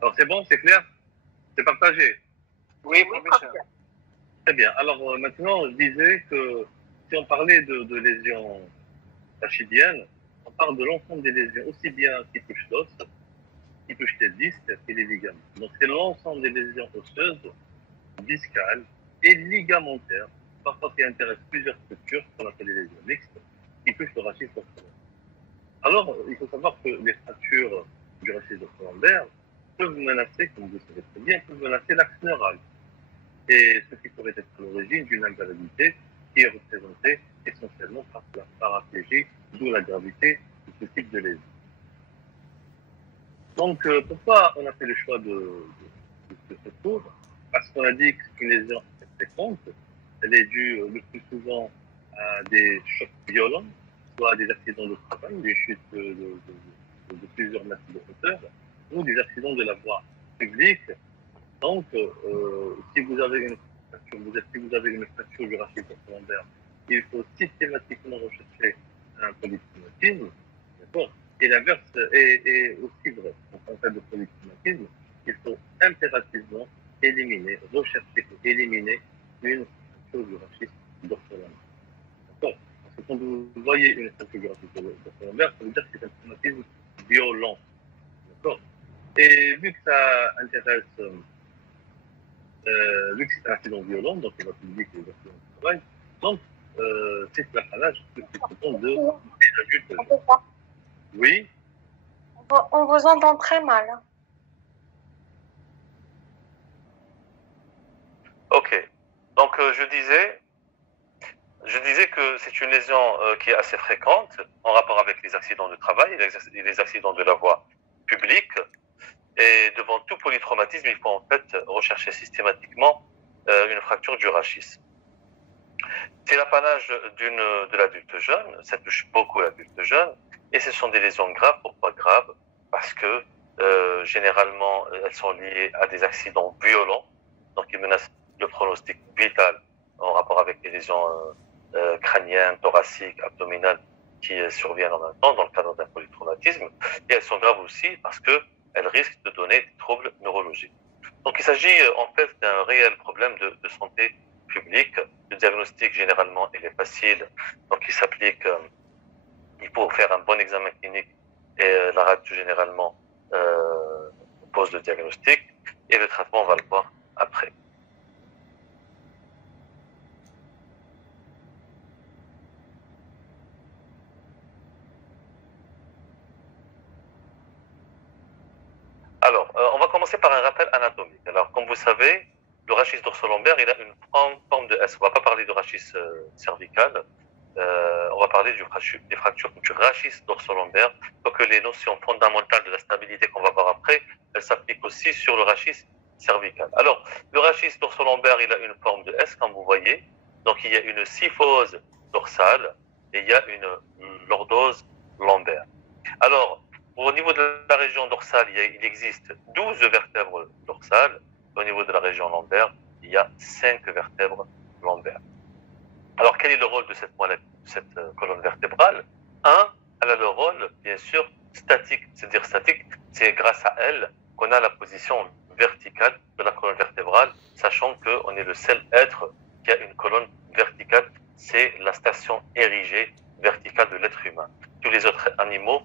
Alors c'est bon, c'est clair? C'est partagé? Oui, professeur. Très bien. Alors maintenant, je disais que si on parlait de lésions rachidiennes, on parle de l'ensemble des lésions, aussi bien qui touchent l'os, qui touchent les disques et les ligaments. Donc c'est l'ensemble des lésions osseuses, discales et ligamentaires, parfois qui intéressent plusieurs structures, qu'on appelle les lésions mixtes, qui touchent le rachis dorsolaire. Alors, il faut savoir que les fractures du rachis dorsolaire peuvent menacer, comme vous le savez très bien, peuvent menacer l'axe neural. Et ce qui pourrait être à l'origine d'une invalidité qui est représentée essentiellement par la paraplégie, d'où la gravité de ce type de lésion. Donc, pourquoi on a fait le choix de ce cours? Parce qu'on a dit que c'est une lésion assez fréquente. Elle est due le plus souvent à des chocs violents, soit à des accidents de travail, des chutes de plusieurs mètres de hauteur, ou des accidents de la voie publique. Donc, si vous avez une fracture du rachis dorsolaire, il faut systématiquement rechercher un polytraumatisme, d'accord? Et l'inverse est aussi vrai. Donc, en cas de polytraumatisme, il faut impérativement rechercher et éliminer une fracture du rachis dorsolaire. D'accord? Parce que quand vous voyez une fracture du rachis dorsolaire, ça veut dire que c'est un traumatisme violent. D'accord? Et vu que ça intéresse vu que c'est un accident violent, donc il va publier que les accidents de travail, donc c'est l'apanage plus fréquent des adultes. Oui. On vous entend très mal. Ok. Donc je disais que c'est une lésion qui est assez fréquente en rapport avec les accidents de travail et les accidents de la voie publique. Et devant tout polytraumatisme, il faut en fait rechercher systématiquement une fracture du rachis. C'est l'apanage de l'adulte jeune, ça touche beaucoup l'adulte jeune, et ce sont des lésions graves. Pourquoi graves? Parce que généralement, elles sont liées à des accidents violents, donc ils menacent le pronostic vital en rapport avec les lésions crâniennes, thoraciques, abdominales qui surviennent en même temps dans le cadre d'un polytraumatisme, et elles sont graves aussi parce qu'elles risquent de donner des troubles neurologiques. Donc il s'agit en fait d'un réel problème de santé publique. Le diagnostic, généralement, il est facile. Donc, il s'applique, il faut faire un bon examen clinique et la radio, généralement, pose le diagnostic et le traitement, on va le voir après. Alors, on va commencer par un rappel anatomique. Alors, comme vous savez, le rachis dorsolombaire, il a une forme de S. On ne va pas parler de rachis cervical. On va parler des fractures du rachis dorsolombaire. Donc, les notions fondamentales de la stabilité qu'on va voir après, elles s'appliquent aussi sur le rachis cervical. Alors, le rachis dorsolombaire, il a une forme de S, comme vous voyez. Donc, il y a une syphose dorsale et il y a une lordose lombaire. Alors, au niveau de la région dorsale, il existe 12 vertèbres dorsales. Au niveau de la région lombaire, il y a 5 vertèbres lombaires. Alors, quel est le rôle de cette colonne vertébrale? Elle a le rôle, bien sûr, statique. C'est-à-dire statique, c'est grâce à elle qu'on a la position verticale de la colonne vertébrale, sachant qu'on est le seul être qui a une colonne verticale. C'est la station érigée verticale de l'être humain. Tous les autres animaux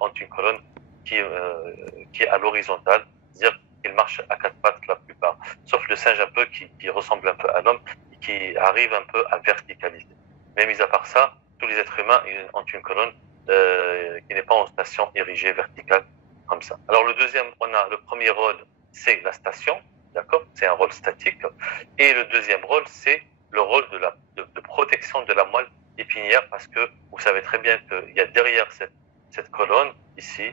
ont une colonne qui est à l'horizontale, c'est-à-dire qu'ils marchent à quatre pattes la plupart, sauf le singe un peu qui ressemble un peu à l'homme, qui arrive un peu à verticaliser. Mais mis à part ça, tous les êtres humains ont une colonne qui n'est pas en station érigée verticale comme ça. Alors le premier rôle, c'est la station, d'accord? C'est un rôle statique. Et le deuxième rôle, c'est le rôle de protection de la moelle épinière, parce que vous savez très bien qu'il y a derrière cette colonne, ici,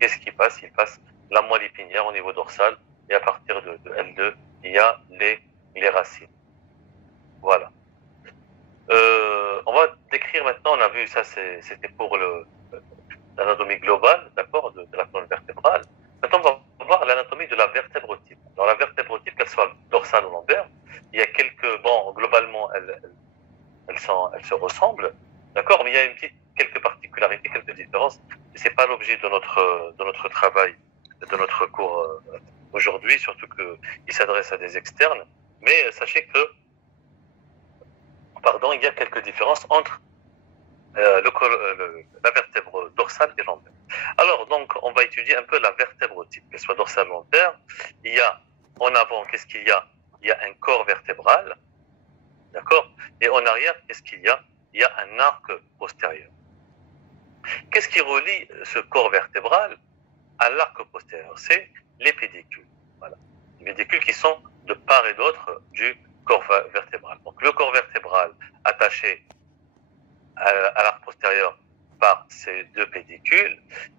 qu'est-ce qui passe? Il passe la moelle épinière au niveau dorsal, et à partir de L2, il y a les racines. Voilà. On va décrire maintenant, on a vu ça, c'était pour l'anatomie globale, d'accord, de la colonne vertébrale. Maintenant, on va voir l'anatomie de la vertèbre type. Alors, la vertèbre type, qu'elle soit dorsale ou lombaire, il y a globalement, elles se ressemblent, d'accord, mais il y a quelques particularités, quelques différences, et c'est pas l'objet de notre travail, de votre cours aujourd'hui, surtout qu'il s'adresse à des externes. Mais sachez que, pardon, il y a quelques différences entre la vertèbre dorsale et lombaire. Alors, donc, on va étudier un peu la vertèbre type, qu'elle soit dorsale ou lombaire. Il y a, en avant, qu'est-ce qu'il y a? Il y a un corps vertébral, d'accord? Et en arrière, qu'est-ce qu'il y a? Il y a un arc postérieur. Qu'est-ce qui relie ce corps vertébral à l'arc postérieur? C'est les pédicules. Voilà. Les pédicules qui sont de part et d'autre du corps vertébral. Donc, le corps vertébral attaché à l'arc postérieur par ces deux pédicules,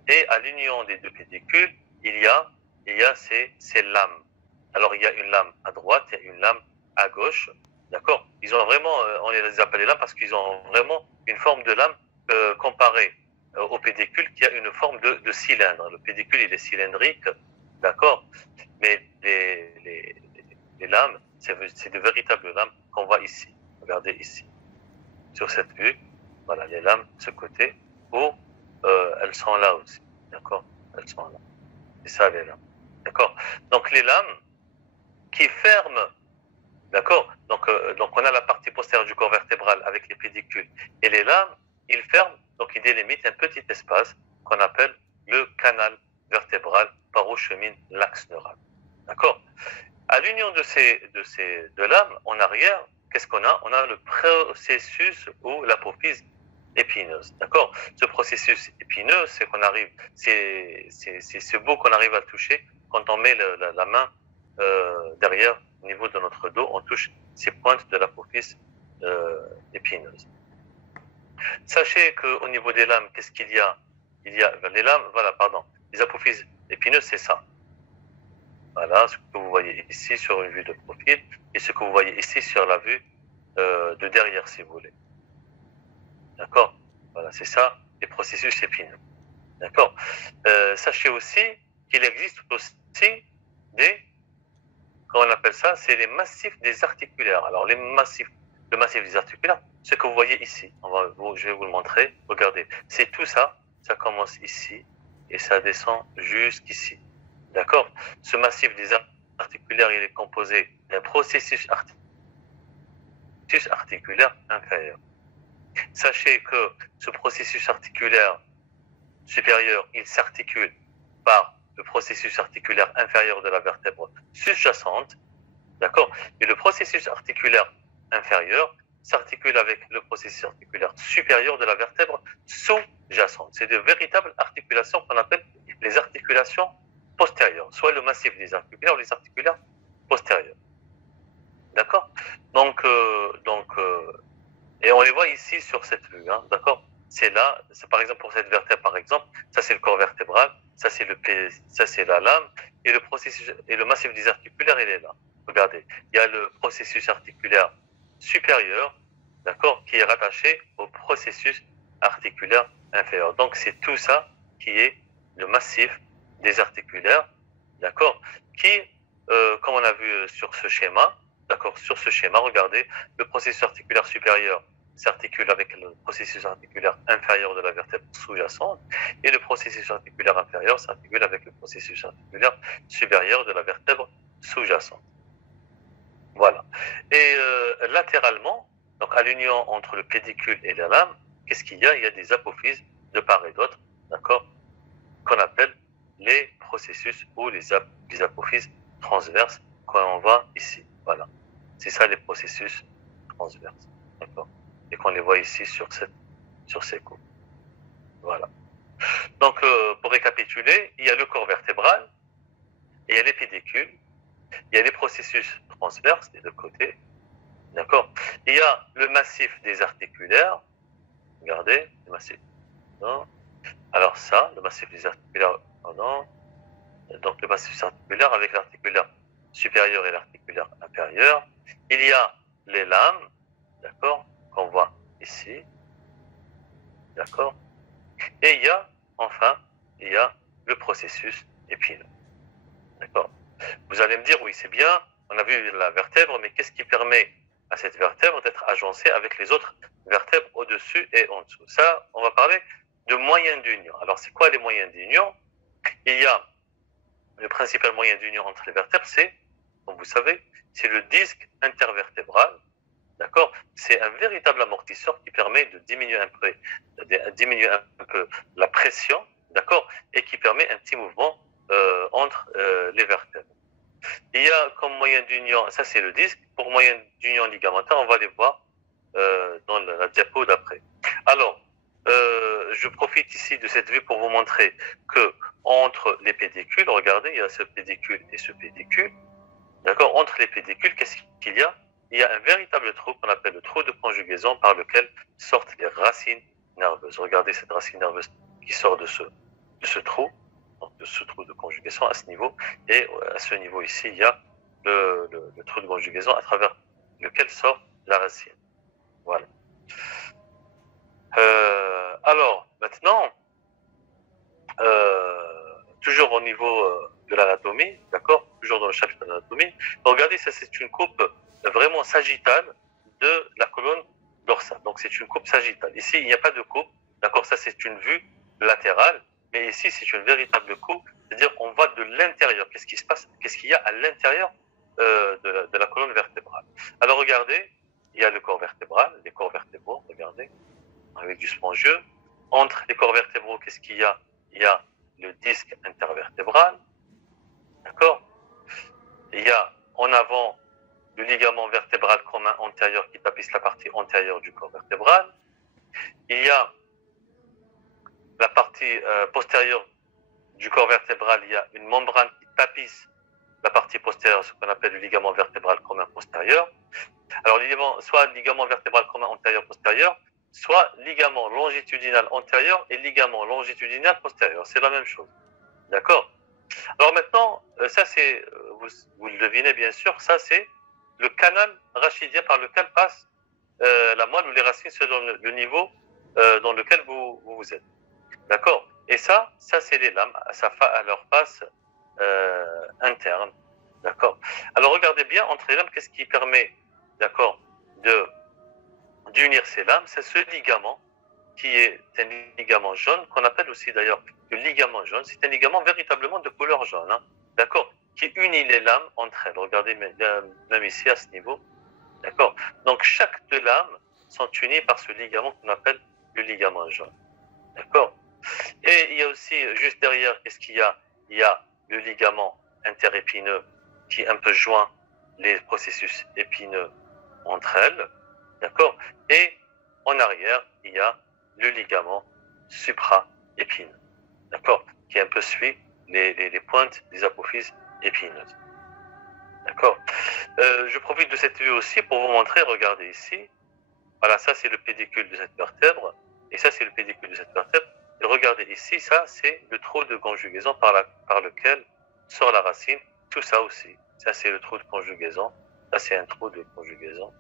et à l'union des deux pédicules, il y a ces lames. Alors, il y a une lame à droite et une lame à gauche, d'accord? Ils ont vraiment, on les appelle les lames parce qu'ils ont vraiment une forme de lame comparée au pédicule qui a une forme de cylindre. Le pédicule, il est cylindrique, d'accord? Mais les lames, c'est de véritables lames qu'on voit ici. Regardez ici, sur cette vue. Voilà, les lames de ce côté, où elles sont là aussi, d'accord? Elles sont là. C'est ça, les lames, d'accord? Donc, les lames qui ferment, d'accord? Donc, on a la partie postérieure du corps vertébral avec les pédicules. Et les lames, ils ferment, donc ils délimitent un petit espace qu'on appelle le canal vertébral par où chemine l'axe neural, d'accord? À l'union de ces deux lames, en arrière, qu'est-ce qu'on a? On a le processus ou l'apophyse épineuse, d'accord? Ce processus épineux, c'est qu'on arrive, c'est ce bout qu'on arrive à toucher quand on met la main derrière, au niveau de notre dos, on touche ces pointes de l'apophyse épineuse. Sachez qu'au niveau des lames, qu'est-ce qu'il y a? Il y a les lames, voilà, pardon, les apophyses épineuses, c'est ça. Voilà, ce que vous voyez ici sur une vue de profil et ce que vous voyez ici sur la vue de derrière, si vous voulez. D'accord? Voilà, c'est ça, les processus épineux. D'accord? Sachez aussi qu'il existe aussi comment on appelle ça? C'est les massifs des articulaires. Alors, le massif des articulaires, ce que vous voyez ici, je vais vous le montrer. Regardez, c'est tout ça, ça commence ici et ça descend jusqu'ici. D'accord? Ce massif des articulaires, il est composé d'un processus articulaire inférieur. Sachez que ce processus articulaire supérieur, il s'articule par le processus articulaire inférieur de la vertèbre sous-jacente, d'accord? Et le processus articulaire inférieur s'articule avec le processus articulaire supérieur de la vertèbre sous-jacente. C'est de véritables articulations qu'on appelle les articulations postérieures, soit le massif des articulaires ou les articulaires postérieurs. D'accord? Donc, et on les voit ici sur cette vue, hein, d'accord? C'est là, c'est par exemple pour cette vertèbre, par exemple, ça c'est le corps vertébral, ça c'est la lame, et le processus et le massif des articulaires, il est là. Regardez, il y a le processus articulaire supérieur, d'accord, qui est rattaché au processus articulaire inférieur. Donc c'est tout ça qui est le massif des articulaires, d'accord, qui, comme on a vu sur ce schéma, d'accord, sur ce schéma, regardez, le processus articulaire supérieur s'articule avec le processus articulaire inférieur de la vertèbre sous-jacente et le processus articulaire inférieur s'articule avec le processus articulaire supérieur de la vertèbre sous-jacente. Voilà. Et latéralement, donc à l'union entre le pédicule et la lame, qu'est-ce qu'il y a? Il y a des apophyses de part et d'autre, d'accord, qu'on appelle les processus ou les apophyses transverses qu'on voit ici. Voilà. C'est ça les processus transverses, d'accord, et qu'on les voit ici sur ces courbes. Voilà. Donc, pour récapituler, il y a le corps vertébral, et il y a les pédicules, il y a les processus transverses des deux côtés, d'accord. Il y a le massif des articulaires, regardez, le massif, non. Alors ça, le massif des articulaires, non. Donc le massif articulaire avec l'articulaire supérieur et l'articulaire inférieur. Il y a les lames, d'accord, qu'on voit ici, d'accord. Et il y a, enfin, il y a le processus épineux, d'accord. Vous allez me dire, oui, c'est bien, on a vu la vertèbre, mais qu'est-ce qui permet à cette vertèbre d'être agencée avec les autres vertèbres au-dessus et en dessous? Ça, on va parler de moyens d'union. Alors, c'est quoi les moyens d'union? Il y a le principal moyen d'union entre les vertèbres, c'est, comme vous savez, c'est le disque intervertébral. D'accord? C'est un véritable amortisseur qui permet de diminuer un peu la pression, d'accord? Et qui permet un petit mouvement entre les vertèbres. Il y a comme moyen d'union, ça c'est le disque. Pour moyen d'union ligamentaire, on va les voir dans la diapo d'après. Alors, je profite ici de cette vue pour vous montrer que entre les pédicules, regardez, il y a ce pédicule et ce pédicule. D'accord? Entre les pédicules, qu'est-ce qu'il y a? Il y a un véritable trou qu'on appelle le trou de conjugaison par lequel sortent les racines nerveuses. Regardez cette racine nerveuse qui sort de ce trou, donc de ce trou de conjugaison à ce niveau. Et à ce niveau ici, il y a le trou de conjugaison à travers lequel sort la racine. Voilà. Alors, maintenant, toujours au niveau de l'anatomie, d'accord? Toujours dans le chapitre de l'anatomie. Regardez, ça c'est une coupe vraiment sagittale de la colonne dorsale. Donc c'est une coupe sagittale. Ici, il n'y a pas de coupe, d'accord? Ça c'est une vue latérale, mais ici c'est une véritable coupe, c'est-à-dire qu'on voit de l'intérieur. Qu'est-ce qui se passe? Qu'est-ce qu'il y a à l'intérieur de la colonne vertébrale? Alors regardez, il y a le corps vertébral, les corps vertébraux, regardez, avec du spongieux. Entre les corps vertébraux, qu'est-ce qu'il y a? Il y a le disque intervertébral, d'accord? Il y a en avant le ligament vertébral commun antérieur qui tapisse la partie antérieure du corps vertébral. Il y a la partie postérieure du corps vertébral, il y a une membrane qui tapisse la partie postérieure, ce qu'on appelle le ligament vertébral commun postérieur. Alors, soit ligament vertébral commun antérieur postérieur, soit ligament longitudinal antérieur et ligament longitudinal postérieur. C'est la même chose. D'accord? Alors maintenant, ça c'est, vous le devinez bien sûr, ça c'est le canal rachidien par lequel passe la moelle ou les racines selon le niveau dans lequel vous êtes. D'accord? Et ça c'est les lames à leur face interne. D'accord? Alors regardez bien, entre les lames, qu'est-ce qui permet, d'accord, d'unir ces lames? C'est ce ligament qui est un ligament jaune, qu'on appelle aussi d'ailleurs le ligament jaune. C'est un ligament véritablement de couleur jaune, hein, d'accord, qui unit les lames entre elles. Regardez même ici à ce niveau, d'accord. Donc chaque deux lames sont unies par ce ligament qu'on appelle le ligament jaune, d'accord. Et il y a aussi juste derrière, qu'est-ce qu'il y a? Il y a le ligament interépineux qui un peu joint les processus épineux entre elles, d'accord. Et en arrière, il y a le ligament supra-épineux, d'accord, qui un peu suit les pointes des apophyses épineuses, d'accord. Je profite de cette vue aussi pour vous montrer, regardez ici, voilà, ça c'est le pédicule de cette vertèbre, et ça c'est le pédicule de cette vertèbre, et regardez ici, ça c'est le trou de conjugaison par lequel sort la racine, tout ça aussi, ça c'est le trou de conjugaison, ça c'est un trou de conjugaison,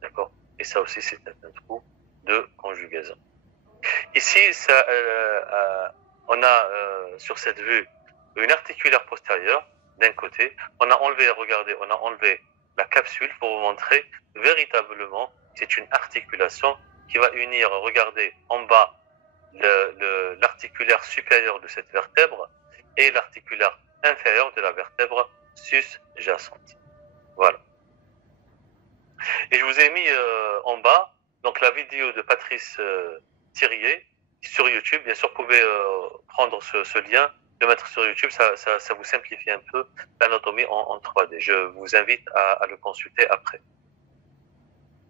d'accord, et ça aussi c'est un trou de conjugaison. Ici, on a sur cette vue une articulaire postérieure d'un côté. On a enlevé, regardez, on a enlevé la capsule pour vous montrer véritablement c'est une articulation qui va unir, regardez, en bas l'articulaire supérieur de cette vertèbre et l'articulaire inférieur de la vertèbre sus-jacente. Voilà. Et je vous ai mis en bas donc la vidéo de Patrice Thirier sur YouTube. Bien sûr, vous pouvez prendre ce lien, le mettre sur YouTube, ça vous simplifie un peu l'anatomie en 3D. Je vous invite à le consulter après.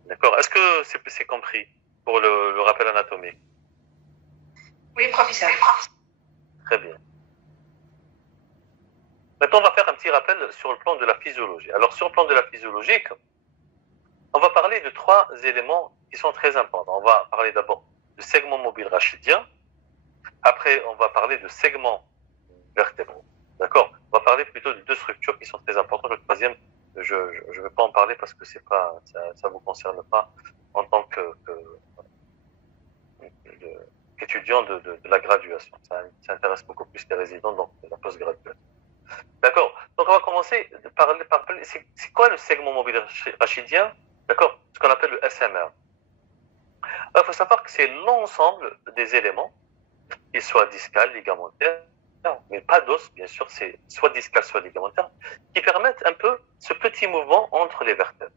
D'accord? Est-ce que c'est compris pour le rappel anatomique? Oui, professeur. Très bien. Maintenant, on va faire un petit rappel sur le plan de la physiologie. Alors, sur le plan de la physiologie, on va parler de 3 éléments qui sont très importants. On va parler d'abord de segment mobile rachidien. Après, on va parler de segments vertébraux. D'accord? On va parler plutôt de 2 structures qui sont très importantes. Le troisième, je ne vais pas en parler parce que ça ne vous concerne pas en tant qu'étudiant de la graduation. Ça intéresse beaucoup plus les résidents donc de la post-graduation. D'accord? Donc, on va commencer par parler. C'est quoi le segment mobile rachidien? D'accord? Ce qu'on appelle le SMR. Il faut savoir que c'est l'ensemble des éléments, qu'ils soient discales, ligamentaires, ligamentaire, mais pas d'os, bien sûr, c'est soit discal, soit ligamentaire, qui permettent un peu ce petit mouvement entre les vertèbres.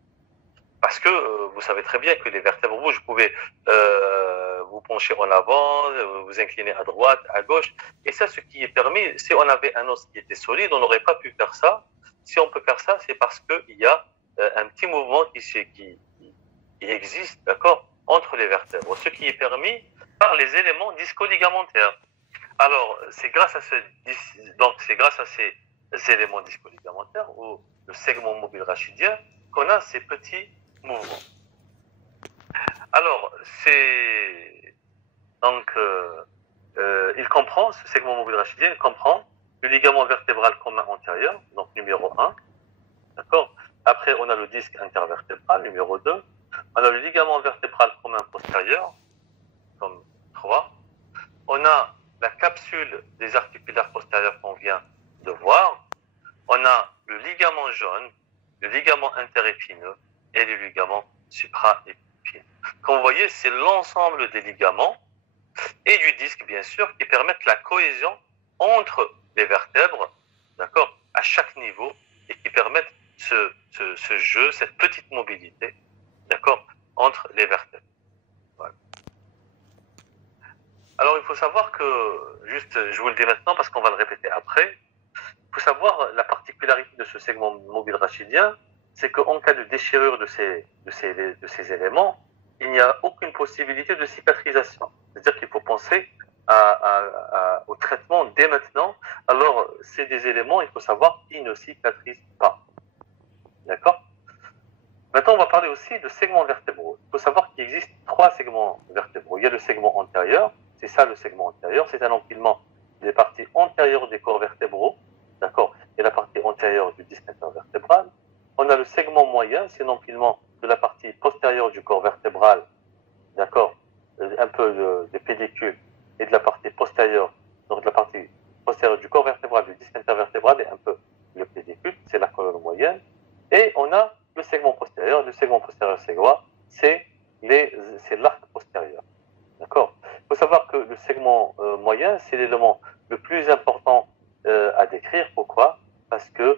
Parce que vous savez très bien que les vertèbres bougent, vous pouvez vous pencher en avant, vous incliner à droite, à gauche, et ça, ce qui est permis, si on avait un os qui était solide, on n'aurait pas pu faire ça. Si on peut faire ça, c'est parce qu'il y a un petit mouvement qui existe, d'accord, entre les vertèbres, ce qui est permis par les éléments disco-ligamentaires. Alors, c'est grâce à ces éléments disco-ligamentaires ou le segment mobile rachidien qu'on a ces petits mouvements. Alors, il comprend, ce segment mobile rachidien, il comprend le ligament vertébral commun antérieur, donc numéro 1, d'accord. Après, on a le disque intervertébral, numéro 2. On a le ligament vertébral commun postérieur, comme 3. On a la capsule des articulaires postérieurs qu'on vient de voir. On a le ligament jaune, le ligament interépineux et le ligament supraépineux. Comme vous voyez, c'est l'ensemble des ligaments et du disque, bien sûr, qui permettent la cohésion entre les vertèbres, d'accord, à chaque niveau, et qui permettent ce jeu, cette petite mobilité, d'accord, entre les vertèbres. Voilà. Alors, il faut savoir que, juste, je vous le dis maintenant parce qu'on va le répéter après, il faut savoir la particularité de ce segment mobile rachidien, c'est qu'en cas de déchirure de ces éléments, il n'y a aucune possibilité de cicatrisation. C'est-à-dire qu'il faut penser au traitement dès maintenant. Alors, c'est des éléments, il faut savoir, qui ne cicatrisent pas. D'accord? Maintenant, on va parler aussi de segments vertébraux. Il faut savoir qu'il existe 3 segments vertébraux. Il y a le segment antérieur, c'est ça le segment antérieur, c'est un empilement des parties antérieures des corps vertébraux, d'accord, et la partie antérieure du disque intervertébral. On a le segment moyen, c'est un empilement de la partie postérieure du corps vertébral, d'accord, un peu des pédicules et de la partie postérieure, donc de la partie postérieure du corps vertébral, du disque intervertébral et un peu le pédicule, c'est la colonne moyenne. Et on a le segment postérieur. Le segment postérieur, c'est quoi? C'est l'arc postérieur. D'accord? Il faut savoir que le segment moyen, c'est l'élément le plus important à décrire. Pourquoi? Parce qu'il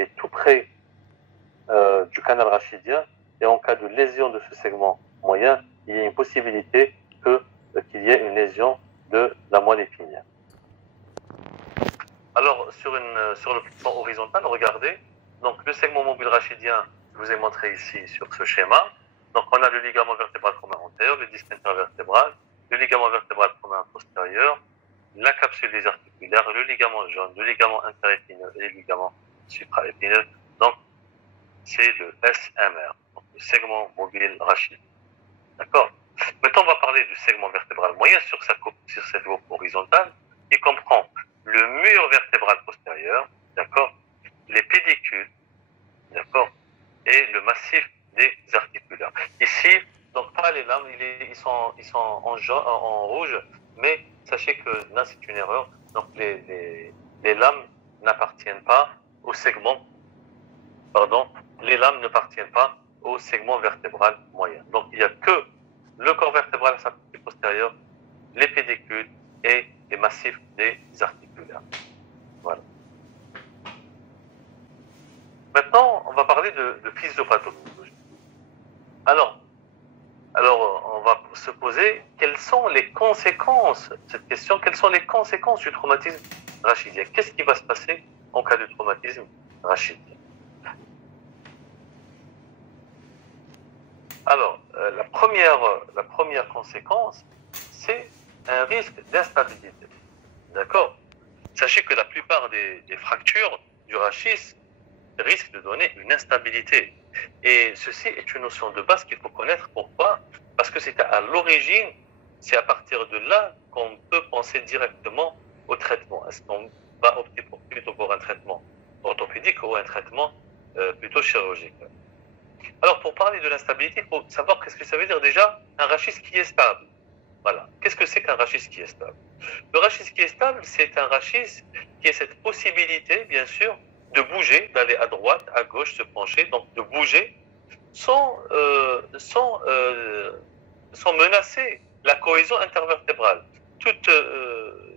est tout près du canal rachidien, et en cas de lésion de ce segment moyen, il y a une possibilité qu'il y ait une lésion de la moelle épinière. Alors, sur le plan horizontal, regardez, donc le segment mobile rachidien, je vous ai montré ici sur ce schéma. Donc, on a le ligament vertébral commun antérieur, le disque intervertébral, le ligament vertébral commun postérieur, la capsule des articulaires, le ligament jaune, le ligament interépineux et le ligament supraépineux. Donc, c'est le SMR, donc le segment mobile rachidien. D'accord? Maintenant, on va parler du segment vertébral moyen sur cette voie horizontale, qui comprend le mur vertébral postérieur, d'accord, les pédicules, d'accord, et le massif des articulaires. Ici, donc pas les lames, ils sont en rouge, mais sachez que là c'est une erreur. Donc les lames n'appartiennent pas au segment, les lames n'appartiennent pas au segment vertébral moyen. Donc il n'y a que le corps vertébral à sa partie postérieure, les pédicules et les massifs des articulaires. Voilà. Maintenant, on va parler de physiopathologie. Alors, on va se poser quelles sont les conséquences, cette question, quelles sont les conséquences du traumatisme rachidien? Qu'est-ce qui va se passer en cas de traumatisme rachidien? Alors, la première conséquence, c'est un risque d'instabilité. D'accord? Sachez que la plupart des fractures du rachis risquent de donner une instabilité. Et ceci est une notion de base qu'il faut connaître. Pourquoi? Parce que c'est à l'origine, c'est à partir de là qu'on peut penser directement au traitement. Est-ce qu'on va opter plutôt pour un traitement orthopédique ou un traitement plutôt chirurgical? Alors, pour parler de l'instabilité, il faut savoir qu'est-ce que ça veut dire déjà un rachis qui est stable. Voilà. Qu'est-ce que c'est qu'un rachis qui est stable? Le rachis qui est stable, c'est un rachis qui a cette possibilité, bien sûr, de bouger, d'aller à droite, à gauche, se pencher, donc de bouger sans menacer la cohésion intervertébrale.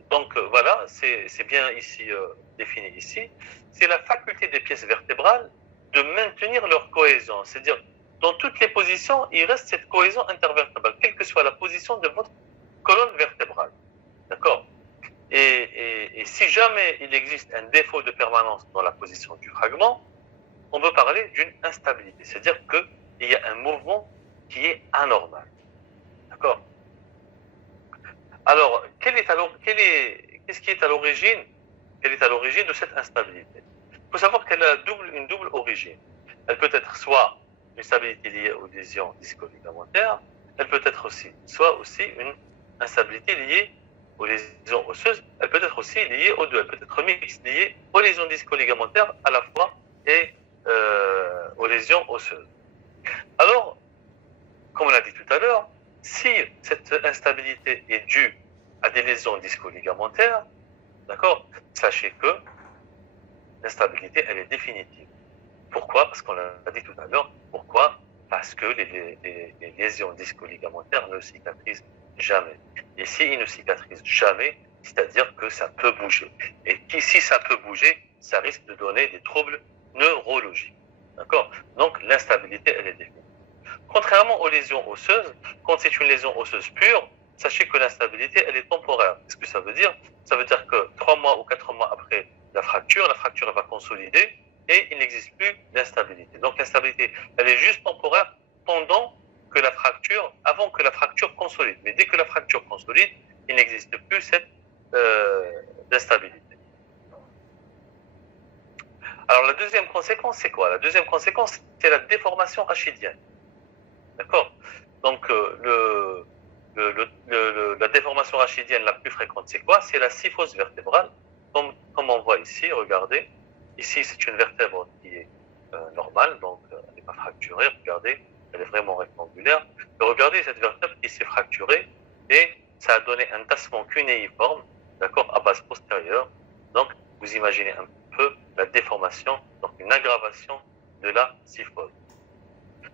Donc voilà, c'est bien ici défini ici. C'est la faculté des pièces vertébrales de maintenir leur cohésion. C'est-à-dire, dans toutes les positions, il reste cette cohésion intervertébrale, quelle que soit la position de votre colonne vertébrale. D'accord? Et si jamais il existe un défaut de permanence dans la position du fragment, on peut parler d'une instabilité. C'est-à-dire qu'il y a un mouvement qui est anormal. D'accord? Alors, qu'est-ce qui est à l'origine de cette instabilité? Il faut savoir qu'elle a une double origine. Elle peut être soit une stabilité liée aux lésions disco-ligamentaires, elle peut être aussi une instabilité liée aux lésions osseuses, elle peut être aussi liée aux deux, elle peut être mixte, liée aux lésions disco-ligamentaires à la fois et aux lésions osseuses. Alors, comme on l'a dit tout à l'heure, si cette instabilité est due à des lésions disco-ligamentaires, d'accord, sachez que l'instabilité, elle est définitive. Pourquoi? Parce qu'on l'a dit tout à l'heure. Pourquoi? Parce que les lésions disco-ligamentaires ne cicatrisent jamais. Et s'ils ne cicatrisent jamais, c'est-à-dire que ça peut bouger. Et si ça peut bouger, ça risque de donner des troubles neurologiques. D'accord? Donc l'instabilité, elle est définitive. Contrairement aux lésions osseuses, quand c'est une lésion osseuse pure, sachez que l'instabilité, elle est temporaire. Qu'est-ce que ça veut dire? Ça veut dire que 3 mois ou 4 mois après la fracture va consolider et il n'existe plus d'instabilité. Donc l'instabilité, elle est juste temporaire avant que la fracture consolide. Mais dès que la fracture consolide, il n'existe plus cette instabilité. Alors la deuxième conséquence, c'est quoi? La deuxième conséquence, c'est la déformation rachidienne. D'accord? Donc la déformation rachidienne la plus fréquente, c'est quoi? C'est la syphose vertébrale. Comme on voit ici, regardez. Ici, c'est une vertèbre qui est normale, donc elle n'est pas fracturée. Regardez, elle est vraiment rectangulaire. Et regardez cette vertèbre qui s'est fracturée et ça a donné un tassement cunéiforme, d'accord, à base postérieure. Donc, vous imaginez un peu la déformation, donc une aggravation de la syphose.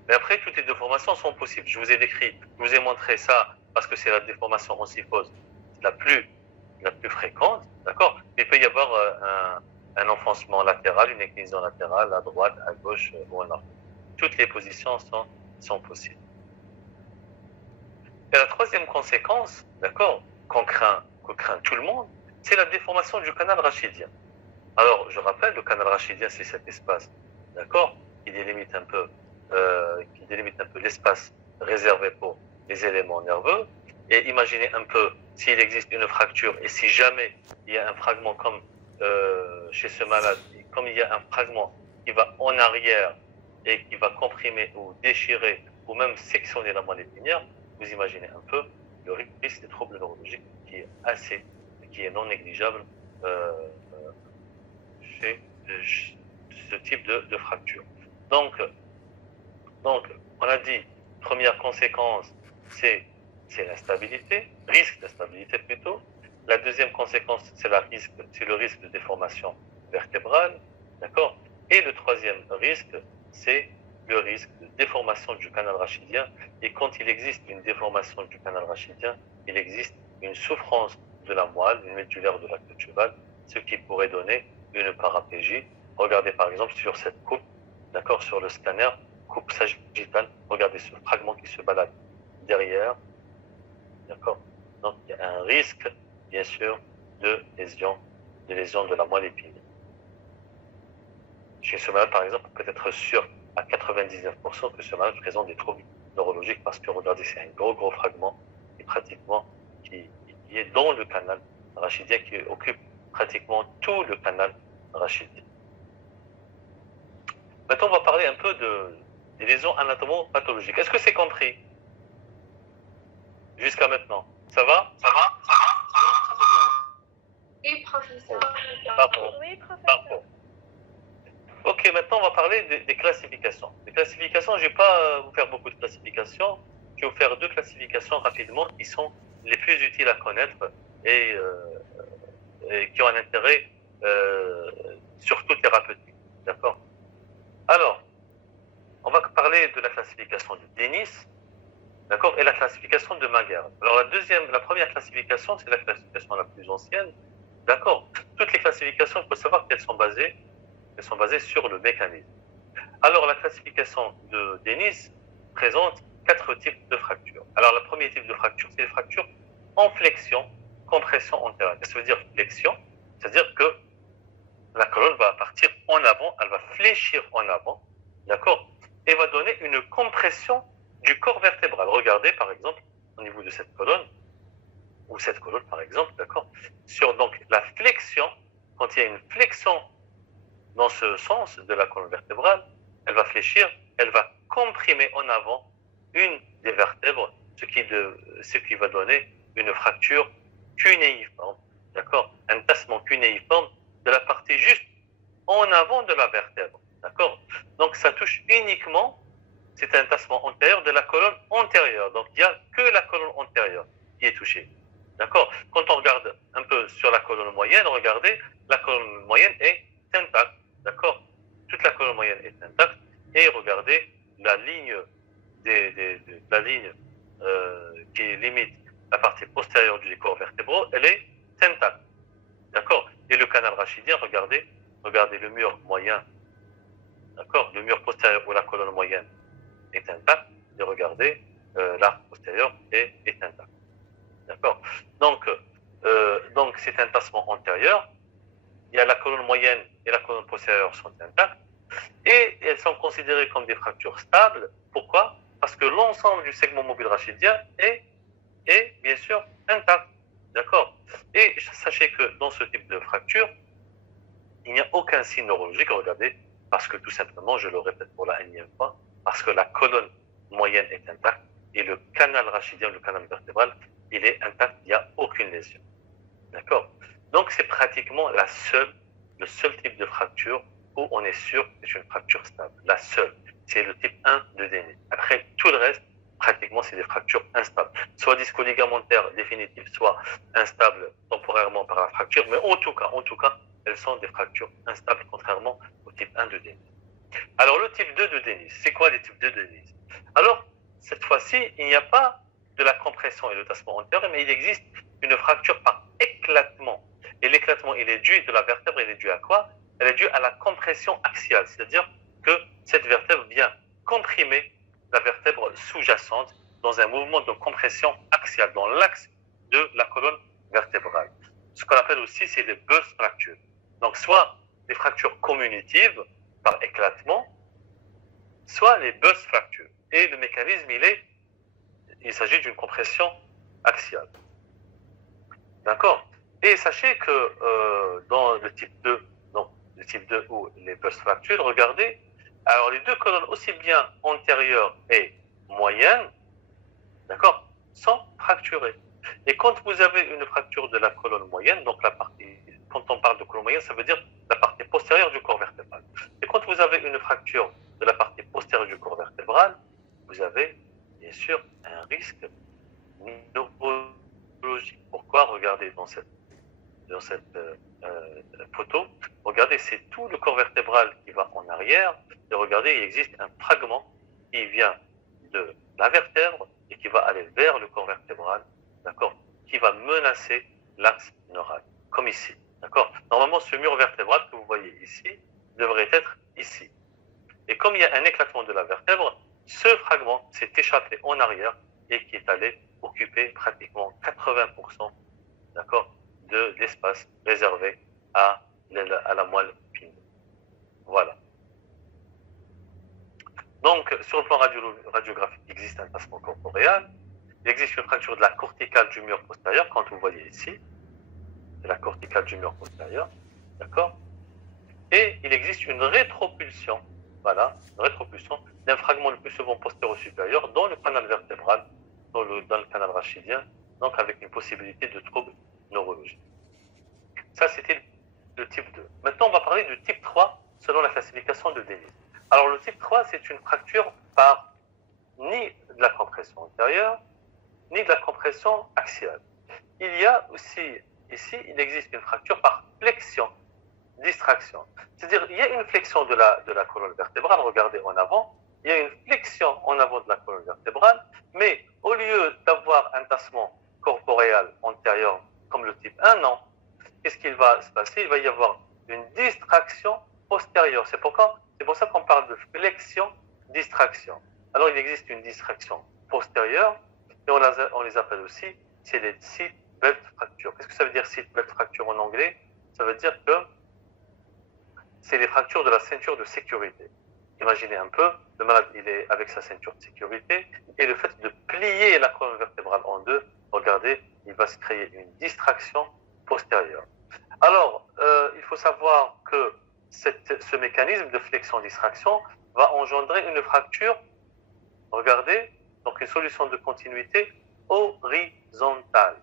Mais après, toutes les déformations sont possibles. Je vous ai montré ça parce que c'est la déformation en syphose la plus fréquente, d'accord? Il peut y avoir un enfoncement latéral, une inclinaison latérale, à droite, à gauche ou en arrière. Toutes les positions sont possibles. Et la troisième conséquence, d'accord, qu'on craint tout le monde, c'est la déformation du canal rachidien. Alors, je rappelle, le canal rachidien, c'est cet espace, d'accord, qui délimite un peu l'espace réservé pour les éléments nerveux. Et imaginez un peu s'il existe une fracture et si jamais il y a un fragment comme chez ce malade, comme il y a un fragment qui va en arrière et qui va comprimer ou déchirer ou même sectionner la moelle épinière, vous imaginez un peu le risque des troubles neurologiques qui est non négligeable chez ce type de fracture. Donc, on a dit, première conséquence, c'est l'instabilité, risque d'instabilité plutôt. La deuxième conséquence, c'est le risque de déformation vertébrale, d'accord? Et le troisième risque, c'est le risque de déformation du canal rachidien. Et quand il existe une déformation du canal rachidien, il existe une souffrance de la moelle, une médulaire de la queue de cheval, ce qui pourrait donner une paraplégie. Regardez par exemple sur cette coupe, d'accord, sur le scanner, coupe sagittale, regardez ce fragment qui se balade derrière, d'accord? Donc il y a un risque, bien sûr, de lésion de la moelle épinière. Chez ce malade, par exemple, on peut être sûr à 99% que ce malade présente des troubles neurologiques parce que regardez, c'est un gros fragment qui est dans le canal rachidien, qui occupe pratiquement tout le canal rachidien. Maintenant, on va parler un peu des lésions anatomo-pathologiques. Est-ce que c'est compris jusqu'à maintenant? Ça va? Oui, professeur. Oui, professeur. Ok, maintenant on va parler des classifications. Les classifications, je ne vais pas vous faire beaucoup de classifications. Je vais vous faire 2 classifications rapidement qui sont les plus utiles à connaître et qui ont un intérêt surtout thérapeutique. D'accord? Alors, on va parler de la classification de Dennis. d'accord, et la classification de Maguire. Alors la première classification, c'est la classification la plus ancienne, d'accord. Toutes les classifications, il faut savoir qu'elles sont basées sur le mécanisme. Alors la classification de Dennis présente 4 types de fractures. Alors le premier type de fracture, c'est les fractures en flexion, compression antérieure. Ça veut dire flexion, c'est-à-dire que la colonne va partir en avant, elle va fléchir en avant, d'accord, et va donner une compression du corps vertébral. Regardez par exemple au niveau de cette colonne, ou cette colonne par exemple, d'accord, sur donc la flexion, quand il y a une flexion dans ce sens de la colonne vertébrale, elle va fléchir, elle va comprimer en avant une des vertèbres, ce qui va donner une fracture cunéiforme, d'accord, un tassement cunéiforme de la partie juste en avant de la vertèbre, d'accord. Donc ça touche uniquement, c'est un tassement antérieur de la colonne antérieure, donc il n'y a que la colonne antérieure qui est touchée, d'accord. Quand on regarde un peu sur la colonne moyenne, regardez, la colonne moyenne est intacte, d'accord, toute la colonne moyenne est intacte, et regardez la ligne qui limite la partie postérieure du corps vertébraux, elle est intacte, d'accord. Et le canal rachidien, regardez le mur moyen, d'accord, le mur postérieur ou la colonne moyenne est intacte, et regardez l'arc postérieur est intact, d'accord. Donc c'est un tassement antérieur. Il y a la colonne moyenne et la colonne postérieure sont intactes, et elles sont considérées comme des fractures stables. Pourquoi? Parce que l'ensemble du segment mobile rachidien est bien sûr intact, d'accord. Et sachez que dans ce type de fracture, il n'y a aucun signe neurologique, regardez, parce que tout simplement, je le répète pour la énième fois, parce que la colonne moyenne est intacte et le canal rachidien, le canal vertébral, il est intact, il n'y a aucune lésion, d'accord. Donc c'est pratiquement le seul type de fracture où on est sûr que c'est une fracture stable. La seule, c'est le type 1 de Dennis. Après, tout le reste, pratiquement, c'est des fractures instables. Soit disco-ligamentaires définitives, soit instables temporairement par la fracture, mais en tout cas, elles sont des fractures instables, contrairement au type 1 de Dennis. Alors, le type 2 de Dennis, c'est quoi les types 2 de Dennis? Alors, cette fois-ci, il n'y a pas de la compression et le tassement antérieur, mais il existe une fracture par éclatement. Et l'éclatement, il est dû de la vertèbre, il est dû à quoi? Elle est due à la compression axiale, c'est-à-dire que cette vertèbre vient comprimer la vertèbre sous-jacente dans un mouvement de compression axiale, dans l'axe de la colonne vertébrale. Ce qu'on appelle aussi, c'est les burst fractures. Donc, soit les fractures communitives par éclatement, soit les burst fractures. Et le mécanisme, il s'agit d'une compression axiale. D'accord? Et sachez que dans le type 2, donc le type 2 ou les burst fractures, regardez, alors les deux colonnes, aussi bien antérieures et moyennes, d'accord, sont fracturées. Et quand vous avez une fracture de la colonne moyenne, donc quand on parle de colonne moyenne, ça veut dire la partie postérieure du corps vertébral. Et quand vous avez une fracture de la partie postérieure du corps vertébral, vous avez bien sûr un risque neurologique. Pourquoi? Regardez dans cette photo, regardez, c'est tout le corps vertébral qui va en arrière, et regardez, il existe un fragment qui vient de la vertèbre et qui va aller vers le corps vertébral, d'accord, qui va menacer l'axe neural, comme ici, d'accord. Normalement, ce mur vertébral que vous voyez ici devrait être ici. Et comme il y a un éclatement de la vertèbre, ce fragment s'est échappé en arrière et qui est allé occuper pratiquement 80%, d'accord, de l'espace réservé à la moelle épinière. Voilà. Donc, sur le plan radiographique, il existe un tassement corporéal. Il existe une fracture de la corticale du mur postérieur, quand vous voyez ici. C'est la corticale du mur postérieur. D'accord? Et il existe une rétropulsion. Voilà, une rétropulsion d'un fragment le plus souvent postéro-supérieur dans le canal vertébral, dans le canal rachidien, donc avec une possibilité de trouble neurologique. Ça, c'était le type 2. Maintenant, on va parler du type 3 selon la classification de Dennis. Alors, le type 3, c'est une fracture par ni de la compression antérieure, ni de la compression axiale. Il y a aussi, ici, il existe une fracture par flexion, distraction. C'est-à-dire, il y a une flexion de la colonne vertébrale, regardez en avant, il y a une flexion en avant de la colonne vertébrale, mais au lieu d'avoir un tassement corporéal antérieur comme le type 1, non. Qu'est-ce qu'il va se passer? Il va y avoir une distraction postérieure. C'est pour ça qu'on parle de flexion-distraction. Alors, il existe une distraction postérieure, et on les appelle aussi, c'est les seat belt fractures. Qu'est-ce que ça veut dire seat belt fracture en anglais? Ça veut dire que c'est les fractures de la ceinture de sécurité. Imaginez un peu, le malade, il est avec sa ceinture de sécurité, et le fait de plier la colonne vertébrale en deux, regardez, il va se créer une distraction postérieure. Alors, il faut savoir que ce mécanisme de flexion-distraction va engendrer une fracture, regardez, donc une solution de continuité horizontale.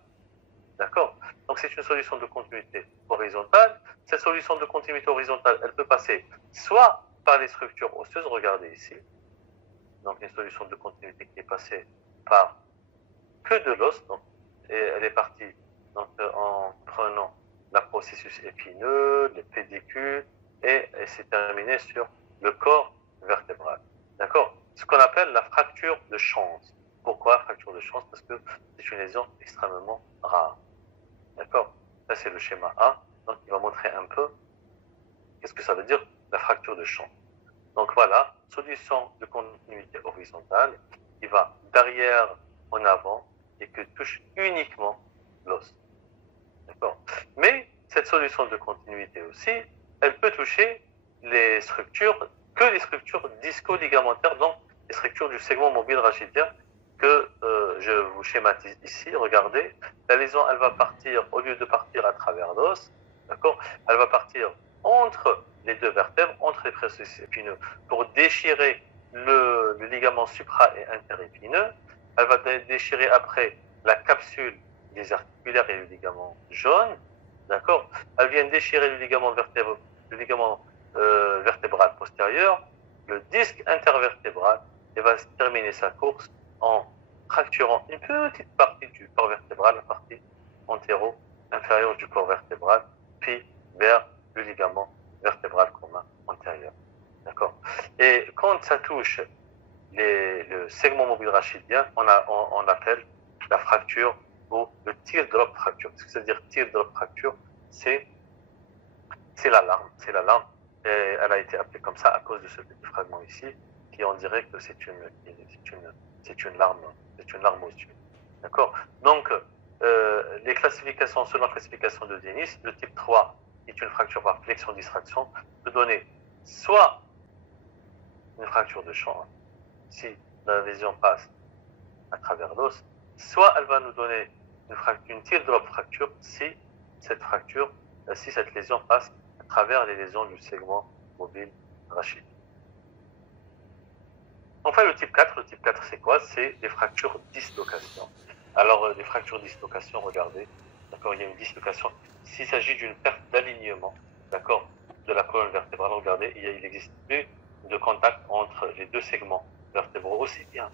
D'accord? Donc, c'est une solution de continuité horizontale. Cette solution de continuité horizontale, elle peut passer soit par les structures osseuses, regardez ici. Donc, une solution de continuité qui est passée par que de l'os. Et elle est partie donc, en prenant le processus épineux, les pédicules, et c'est terminé sur le corps vertébral. D'accord? Ce qu'on appelle la fracture de chance. Pourquoi fracture de chance? Parce que c'est une lésion extrêmement rare. D'accord? Ça, c'est le schéma A. Donc, il va montrer un peu qu'est-ce que ça veut dire, la fracture de chance. Donc, voilà, solution de continuité horizontale qui va d'arrière en avant et que touche uniquement l'os. D'accord? Mais cette solution de continuité aussi, elle peut toucher les structures disco-ligamentaires, donc les structures du segment mobile rachidien que je vous schématise ici. Regardez, la lésion, elle va partir, au lieu de partir à travers l'os, d'accord, elle va partir entre les deux vertèbres, entre les processus épineux, pour déchirer le ligament supra- et interépineux. Elle va déchirer après la capsule des articulaires et le ligament jaune, d'accord. Elle vient déchirer le ligament vertébral postérieur, le disque intervertébral, et va terminer sa course en fracturant une petite partie du corps vertébral, la partie antéro-inférieure du corps vertébral, puis vers le ligament vertébral commun antérieur. D'accord? Et quand ça touche le segment mobile rachidien, on appelle la fracture ou le teardrop fracture. Ce que ça veut dire teardrop fracture, c'est l'alarme. C'est l'alarme. Et elle a été appelée comme ça à cause de ce petit fragment ici, qui on dirait que c'est une larme aux yeux. D'accord? Donc, les classifications, selon la classification de Dennis, le type 3, qui est une fracture par flexion-distraction, peut donner soit une fracture de champ, si la lésion passe à travers l'os, soit elle va nous donner une teardrop fracture si cette lésion passe à travers les lésions du segment mobile rachidien. Enfin, le type 4 c'est quoi? C'est des fractures dislocation. Alors, les fractures dislocation, regardez, d'accord, il y a une dislocation. S'il s'agit d'une perte d'alignement, d'accord, de la colonne vertébrale, regardez, il n'existe plus de contact entre les deux segments vertébraux, aussi bien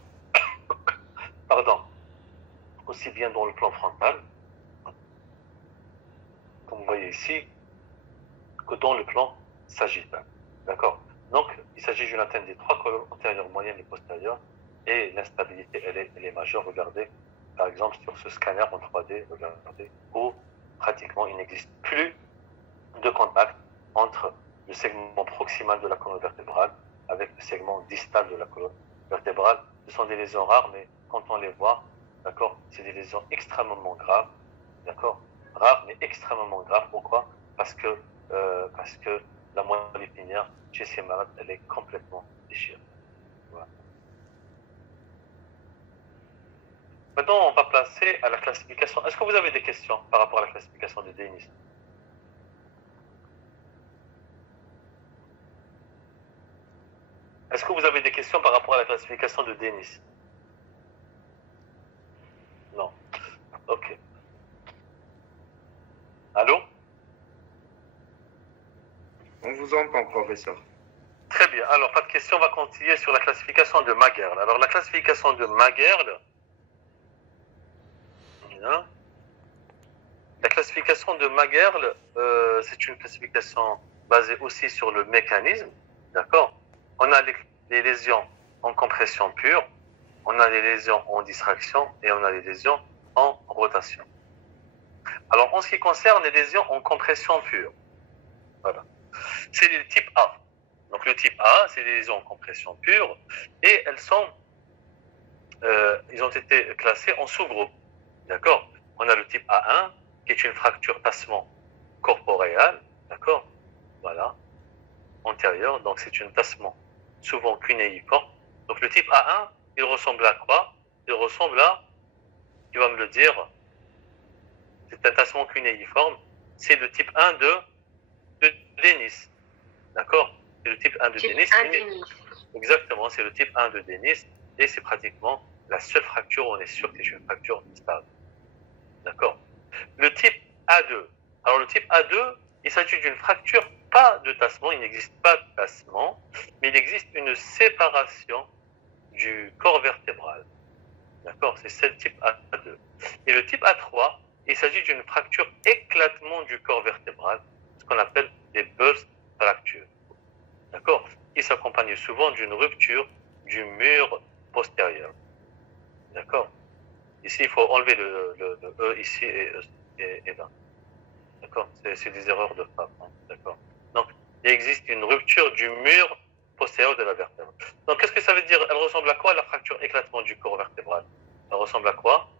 dans le plan frontal, comme vous voyez ici, que dans le plan sagittal. D'accord? Donc, il s'agit d'une atteinte des trois colonnes antérieures, moyennes et postérieures, et l'instabilité, elle est majeure. Regardez, par exemple, sur ce scanner en 3D, regardez, où pratiquement il n'existe plus de contact entre le segment proximal de la colonne vertébrale avec le segment distal de la colonne vertébrale. Ce sont des lésions rares, mais quand on les voit, d'accord, c'est des lésions extrêmement graves, d'accord, rares mais extrêmement graves. Pourquoi? Parce que la moelle épinière chez ces malades, elle est complètement déchirée. Voilà. Maintenant, on va passer à la classification. Est-ce que vous avez des questions par rapport à la classification de Dennis? Est-ce que vous avez des questions par rapport à la classification de Dennis? Non. Ok. Allô? On vous entend, professeur. Très bien. Alors, pas de question, on va continuer sur la classification de Magerle. Alors, la classification de Magerle, c'est une classification basée aussi sur le mécanisme, d'accord? On a les lésions en compression pure, on a les lésions en distraction et on a les lésions en rotation. Alors, en ce qui concerne les lésions en compression pure, voilà, c'est le type A. Donc, le type A, c'est des lésions en compression pure et ils ont été classés en sous-groupes. D'accord? On a le type A1, qui est une fracture tassement corporéal, d'accord? Voilà, antérieur, donc c'est un tassement souvent cunéiforme. Donc le type A1, il ressemble à quoi? Il ressemble à, tu vas me le dire, c'est un tassement cunéiforme, c'est le type 1 de Dennis, d'accord? C'est le type 1 de Dennis. Exactement, c'est le type 1 de Dennis, et c'est pratiquement la seule fracture où on est sûr que c'est une fracture stable. D'accord? Le type A2. Alors le type A2, il s'agit d'une fracture, pas de tassement, il n'existe pas de tassement, mais il existe une séparation du corps vertébral. D'accord? C'est le type A2. Et le type A3, il s'agit d'une fracture éclatement du corps vertébral, ce qu'on appelle des burst fractures. D'accord? Qui s'accompagne souvent d'une rupture du mur postérieur. D'accord? Ici, il faut enlever le E ici et là. D'accord? C'est des erreurs de frappe. Hein. D'accord? Donc, il existe une rupture du mur postérieur de la vertèbre. Donc, qu'est-ce que ça veut dire? Elle ressemble à quoi, la fracture éclatement du corps vertébral? Elle ressemble à quoi?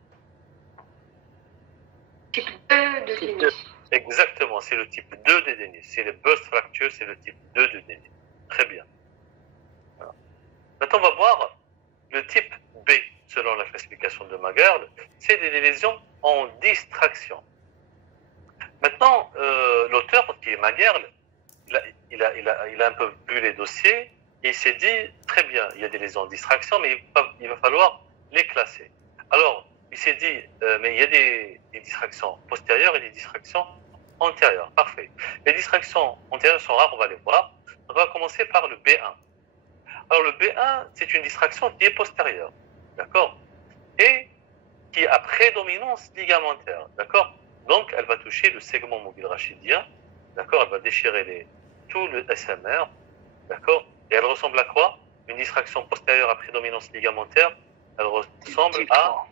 Type 2 de Dennis. Exactement, c'est le type 2 de Dennis. C'est les burst fractures, c'est le type 2 de Dennis. Très bien. Voilà. Maintenant, on va voir le type B, selon la classification de Maguerd, c'est des lésions en distraction. Maintenant, l'auteur, qui est Maguerd, il a un peu vu les dossiers et il s'est dit, très bien, il y a des lésions en distraction, mais il va falloir les classer. Alors, il s'est dit, mais il y a des distractions postérieures et des distractions antérieures. Parfait. Les distractions antérieures sont rares, on va les voir. On va commencer par le B1. Alors, le B1, c'est une distraction qui est postérieure. D'accord? Et qui a prédominance ligamentaire. D'accord? Donc, elle va toucher le segment mobile rachidien. D'accord? Elle va déchirer tout le SMR. D'accord? Et elle ressemble à quoi? Une distraction postérieure à prédominance ligamentaire. Elle ressemble à...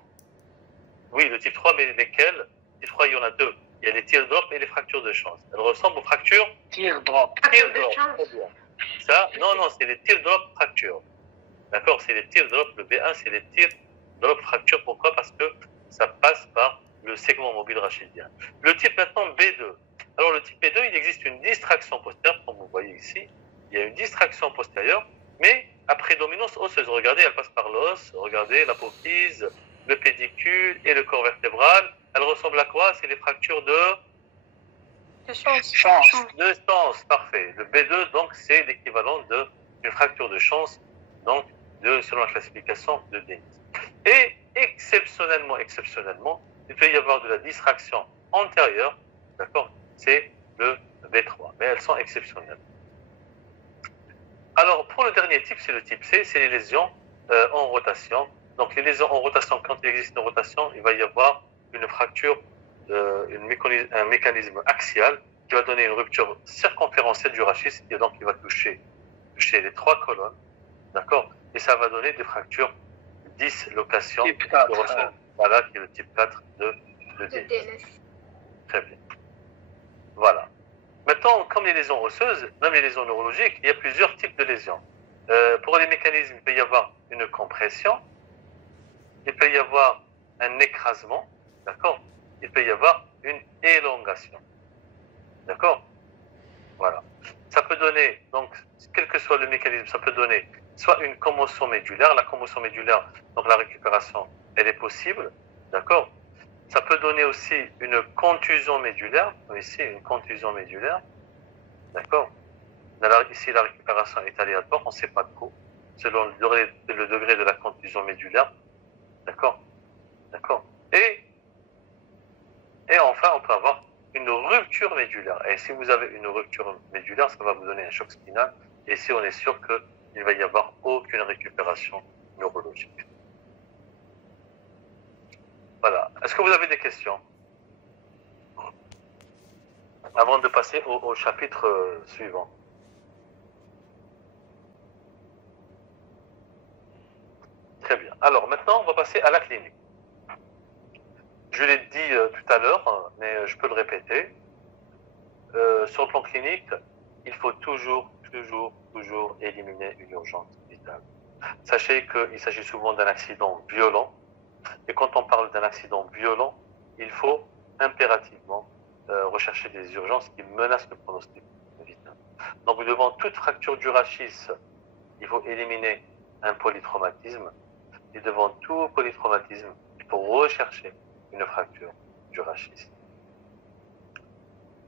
Oui, le type 3, mais lesquels? Le type 3, il y en a deux. Il y a les teardrops et les fractures de chance. Elle ressemble aux fractures... Teardrop. Teardrop, très bien. Ça, non, c'est les teardrop fractures. D'accord? C'est les teardrops. Le B1, c'est les teardrop fractures. Pourquoi? Parce que ça passe par le segment mobile rachidien. Le type maintenant B2. Alors le type B2, il existe une distraction postérieure, comme vous voyez ici. Il y a une distraction postérieure, mais à prédominance osseuse. Regardez, elle passe par l'os. Regardez, l'apophyse, le pédicule et le corps vertébral. Elle ressemble à quoi? C'est les fractures de chance, parfait. Le B2, donc, c'est l'équivalent d'une fracture de chance, donc, selon la classification de Dennis. Et exceptionnellement, il peut y avoir de la distraction antérieure, d'accord? C'est le B3, mais elles sont exceptionnelles. Alors, pour le dernier type, c'est le type C, c'est les lésions en rotation. Donc, les lésions en rotation, quand il existe une rotation, il va y avoir une fracture, un mécanisme axial qui va donner une rupture circonférentielle du rachis, et donc il va toucher les trois colonnes, d'accord? Et ça va donner des fractures dislocation Type 4. Voilà, qui est le type 4 de Dennis. Très bien. Voilà. Maintenant, comme les lésions osseuses, même les lésions neurologiques, il y a plusieurs types de lésions. Pour les mécanismes, il peut y avoir une compression, il peut y avoir un écrasement, d'accord? Il peut y avoir une élongation, d'accord? Voilà. Ça peut donner, donc, quel que soit le mécanisme, ça peut donner soit une commotion médulaire. La commotion médulaire, donc la récupération, elle est possible, d'accord? Ça peut donner aussi une contusion médulaire, ici une contusion médulaire, d'accord? Ici la récupération est aléatoire, on ne sait pas de quoi, selon le degré de la contusion médulaire, d'accord? D'accord? Et enfin, on peut avoir une rupture médulaire. Et si vous avez une rupture médulaire, ça va vous donner un choc spinal. Et ici, on est sûr qu'il ne va y avoir aucune récupération neurologique. Voilà. Est-ce que vous avez des questions? Avant de passer au chapitre suivant. Très bien. Alors maintenant, on va passer à la clinique. Je l'ai dit tout à l'heure, mais je peux le répéter. Sur le plan clinique, il faut toujours éliminer une urgence vitale. Sachez qu'il s'agit souvent d'un accident violent. Et quand on parle d'un accident violent, il faut impérativement rechercher des urgences qui menacent le pronostic vital. Donc devant toute fracture du rachis, il faut éliminer un polytraumatisme. Et devant tout polytraumatisme, il faut rechercher une fracture du rachis.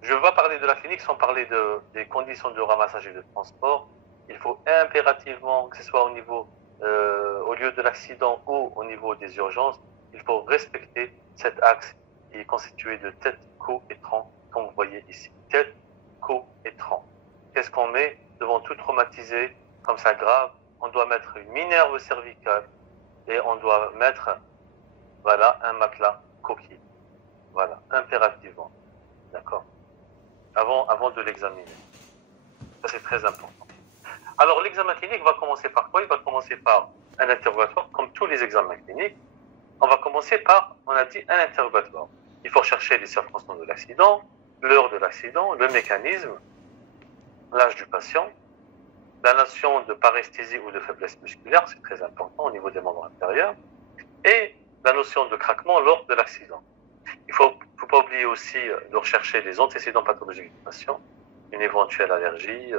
Je ne vais pas parler de la clinique sans parler des conditions de ramassage et de transport. Il faut impérativement, que ce soit au lieu de l'accident ou au niveau des urgences, il faut respecter cet axe qui est constitué de tête, cou et tronc, comme vous voyez ici. Tête, cou et tronc. Qu'est-ce qu'on met devant tout traumatisé, comme ça grave? On doit mettre une minerve cervicale et on doit mettre, voilà, un matelas coquille. Voilà, impérativement. D'accord? Avant de l'examiner. Ça, c'est très important. Alors, l'examen clinique va commencer par quoi? Il va commencer par un interrogatoire, comme tous les examens cliniques. On va commencer par, on a dit, un interrogatoire. Il faut chercher les circonstances de l'accident, l'heure de l'accident, le mécanisme, l'âge du patient, la notion de paresthésie ou de faiblesse musculaire, c'est très important au niveau des membres inférieurs, et la notion de craquement lors de l'accident. Il ne faut pas oublier aussi de rechercher les antécédents pathologiques du patient, une éventuelle allergie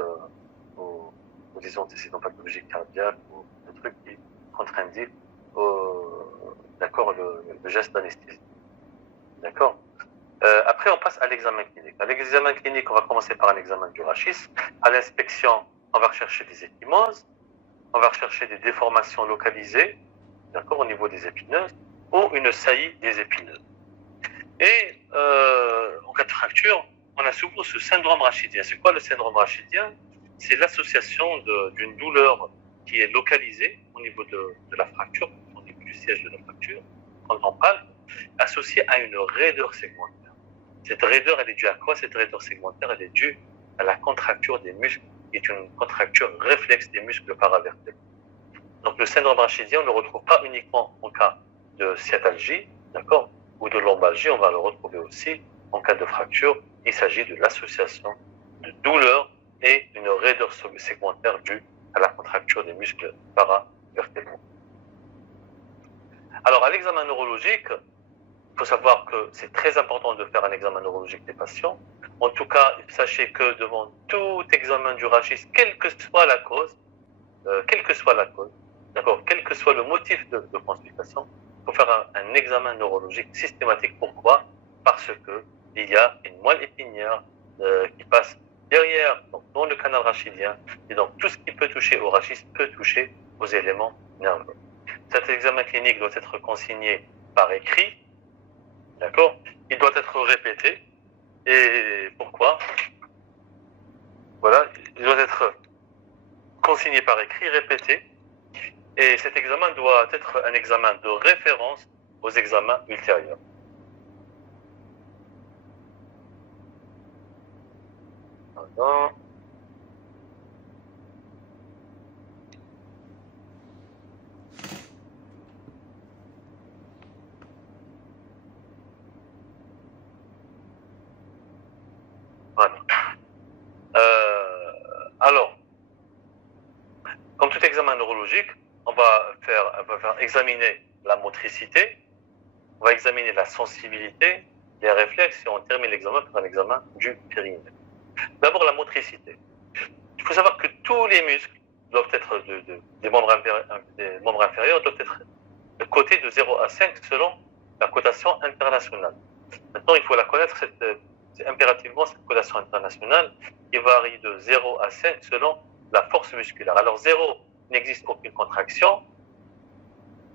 ou des antécédents pathologiques cardiaques ou des trucs qui contre-indiquent le geste d'anesthésie. D'accord. Après, on passe à l'examen clinique. À l'examen clinique, on va commencer par un examen du rachis. À l'inspection, on va rechercher des ecchymoses, on va rechercher des déformations localisées, d'accord, au niveau des épineuses, ou une saillie des épineuses. Et en cas de fracture, on a souvent ce syndrome rachidien. C'est quoi le syndrome rachidien? C'est l'association d'une douleur qui est localisée au niveau de la fracture, au niveau du siège de la fracture, quand on parle, associée à une raideur segmentaire. Cette raideur, elle est due à quoi? Cette raideur segmentaire, elle est due à la contracture des muscles, qui est une contracture réflexe des muscles paravertébraux. Donc le syndrome rachidien, on ne le retrouve pas uniquement en cas de sciatalgie, d'accord, ou de lombalgie, on va le retrouver aussi en cas de fracture. Il s'agit de l'association de douleur et d'une raideur segmentaire due à la contracture des muscles paravertébraux. Alors à l'examen neurologique, il faut savoir que c'est très important de faire un examen neurologique des patients. En tout cas, sachez que devant tout examen du rachis, quelle que soit la cause, d'accord, quel que soit le motif de consultation, il faut faire un examen neurologique systématique. Pourquoi? Parce que il y a une moelle épinière qui passe derrière, donc dans le canal rachidien, et donc tout ce qui peut toucher au rachis peut toucher aux éléments nerveux. Cet examen clinique doit être consigné par écrit, d'accord? Il doit être répété. Et pourquoi? Voilà, il doit être consigné par écrit, répété. Et cet examen doit être un examen de référence aux examens ultérieurs. Pardon. Voilà. Alors, comme tout examen neurologique, on va faire examiner la motricité, on va examiner la sensibilité, les réflexes, et on termine l'examen par un examen du périnée. D'abord, la motricité. Il faut savoir que tous les muscles doivent être des membres inférieurs doivent être cotés de 0 à 5 selon la cotation internationale. Maintenant, il faut la connaître, c'est impérativement cette cotation internationale qui varie de 0 à 5 selon la force musculaire. Alors 0, il n'existe aucune contraction.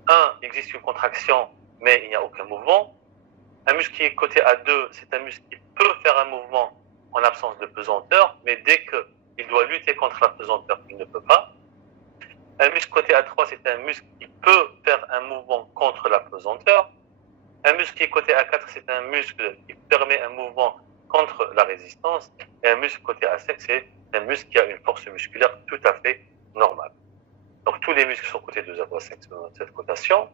1, il existe une contraction, mais il n'y a aucun mouvement. Un muscle qui est coté à 2, c'est un muscle qui peut faire un mouvement en absence de pesanteur, mais dès qu'il doit lutter contre la pesanteur, il ne peut pas. Un muscle coté à 3, c'est un muscle qui peut faire un mouvement contre la pesanteur. Un muscle qui est coté à 4, c'est un muscle qui permet un mouvement contre la résistance. Et un muscle coté à 5, c'est un muscle qui a une force musculaire tout à fait normale. Donc tous les muscles sont cotés de 0,5 selon cette cotation.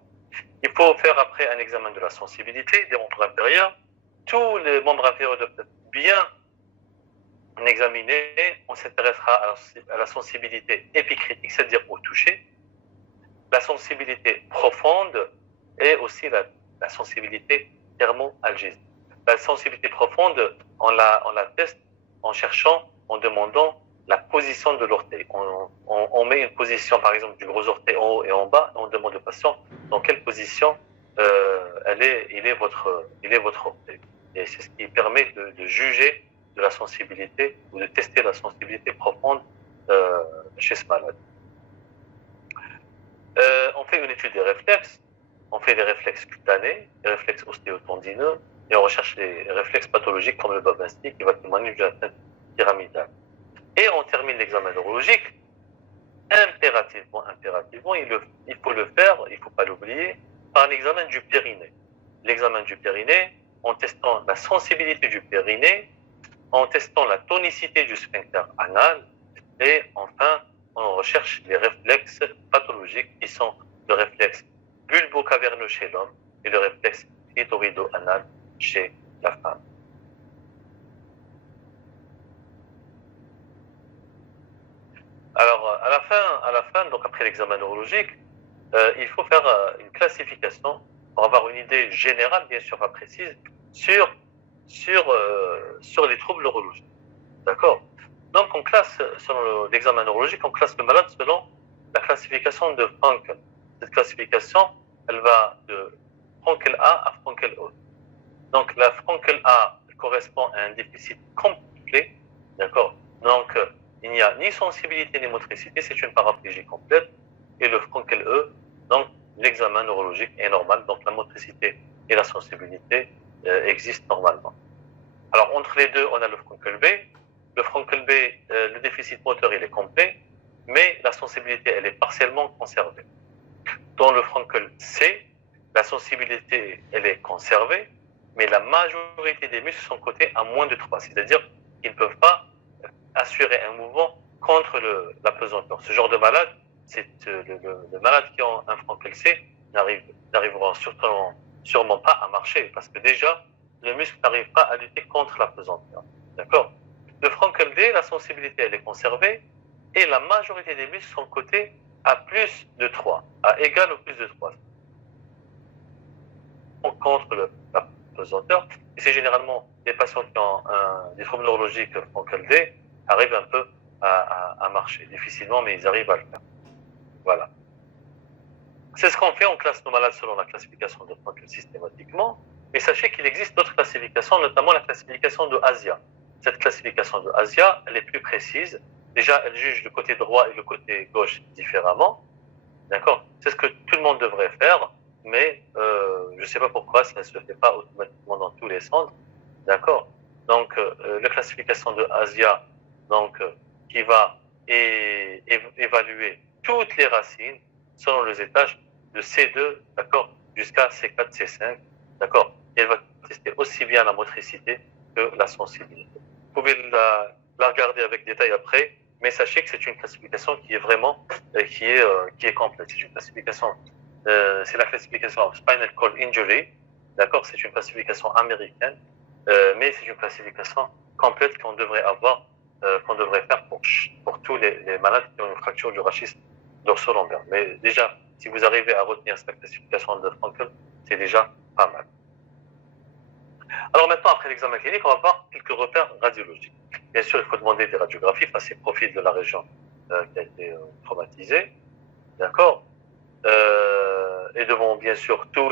Il faut faire après un examen de la sensibilité des membres inférieurs. Tous les membres inférieurs doivent être bien examinés. On s'intéressera à la sensibilité épicritique, c'est-à-dire au toucher, la sensibilité profonde et aussi la sensibilité thermo-algésique. La sensibilité profonde, on la teste en cherchant, en demandant la position de l'orteil. On met une position, par exemple, du gros orteil en haut et en bas, et on demande au patient dans quelle position il est votre orteil. Et c'est ce qui permet de juger de la sensibilité ou de tester la sensibilité profonde chez ce malade. On fait une étude des réflexes, on fait les réflexes cutanés, les réflexes ostéotendineux, et on recherche les réflexes pathologiques comme le Babinski qui va témoigner d'une atteinte pyramidale. Et on termine l'examen neurologique. Impérativement, il faut le faire, il ne faut pas l'oublier, par l'examen du périnée. L'examen du périnée, en testant la sensibilité du périnée, en testant la tonicité du sphincter anal, et enfin, on recherche les réflexes pathologiques qui sont le réflexe bulbo-caverneux chez l'homme et le réflexe clitorido-anal chez la femme. Alors, à la fin, donc après l'examen neurologique, il faut faire une classification pour avoir une idée générale, bien sûr pas précise, sur les troubles neurologiques. D'accord? Donc, on classe, selon l'examen neurologique, on classe le malade selon la classification de Frankel. Cette classification, elle va de Frankel A à Frankel E. Donc, la Frankel A correspond à un déficit complet. D'accord? Donc, il n'y a ni sensibilité ni motricité, c'est une paraplégie complète. Et le Frankel E, donc, l'examen neurologique est normal. Donc, la motricité et la sensibilité existent normalement. Alors, entre les deux, on a le Frankel B. Le Frankel B, le déficit moteur, il est complet, mais la sensibilité, elle est partiellement conservée. Dans le Frankel C, la sensibilité, elle est conservée, mais la majorité des muscles sont cotés à moins de 3, c'est-à-dire qu'ils ne peuvent pas assurer un mouvement contre la pesanteur. Ce genre de malade, c'est le malade qui a un Frankel C n'arrivera sûrement pas à marcher, parce que déjà, le muscle n'arrive pas à lutter contre la pesanteur. D'accord? Le Frankel D, la sensibilité, elle est conservée, et la majorité des muscles sont cotés à plus de 3, à égal ou plus de 3. Contre la pesanteur, et c'est généralement les patients qui ont des troubles neurologiques Frankel D arrivent un peu à marcher, difficilement, mais ils arrivent à le faire. Voilà. C'est ce qu'on fait, on classe nos malades selon la classification de Frankel systématiquement, mais sachez qu'il existe d'autres classifications, notamment la classification de Asia. Cette classification de Asia, elle est plus précise. Déjà, elle juge le côté droit et le côté gauche différemment. D'accord? C'est ce que tout le monde devrait faire, mais je ne sais pas pourquoi ça ne se fait pas automatiquement dans tous les centres. D'accord? Donc, la classification de Asia, donc, qui va évaluer toutes les racines selon les étages de C2, d'accord, jusqu'à C4, C5, d'accord? Et elle va tester aussi bien la motricité que la sensibilité. Vous pouvez la regarder avec détail après, mais sachez que c'est une classification qui est vraiment qui est complète. C'est une classification, c'est la classification Spinal Cord Injury, d'accord? C'est une classification américaine, mais c'est une classification complète qu'on devrait avoir, qu'on devrait faire pour tous les malades qui ont une fracture du rachis dorso-lombaire. Mais déjà, si vous arrivez à retenir cette classification de Frankel, c'est déjà pas mal. Alors maintenant, après l'examen clinique, on va voir quelques repères radiologiques. Bien sûr, il faut demander des radiographies face au profil de la région qui a été traumatisée. D'accord? Et devant, bien sûr, tout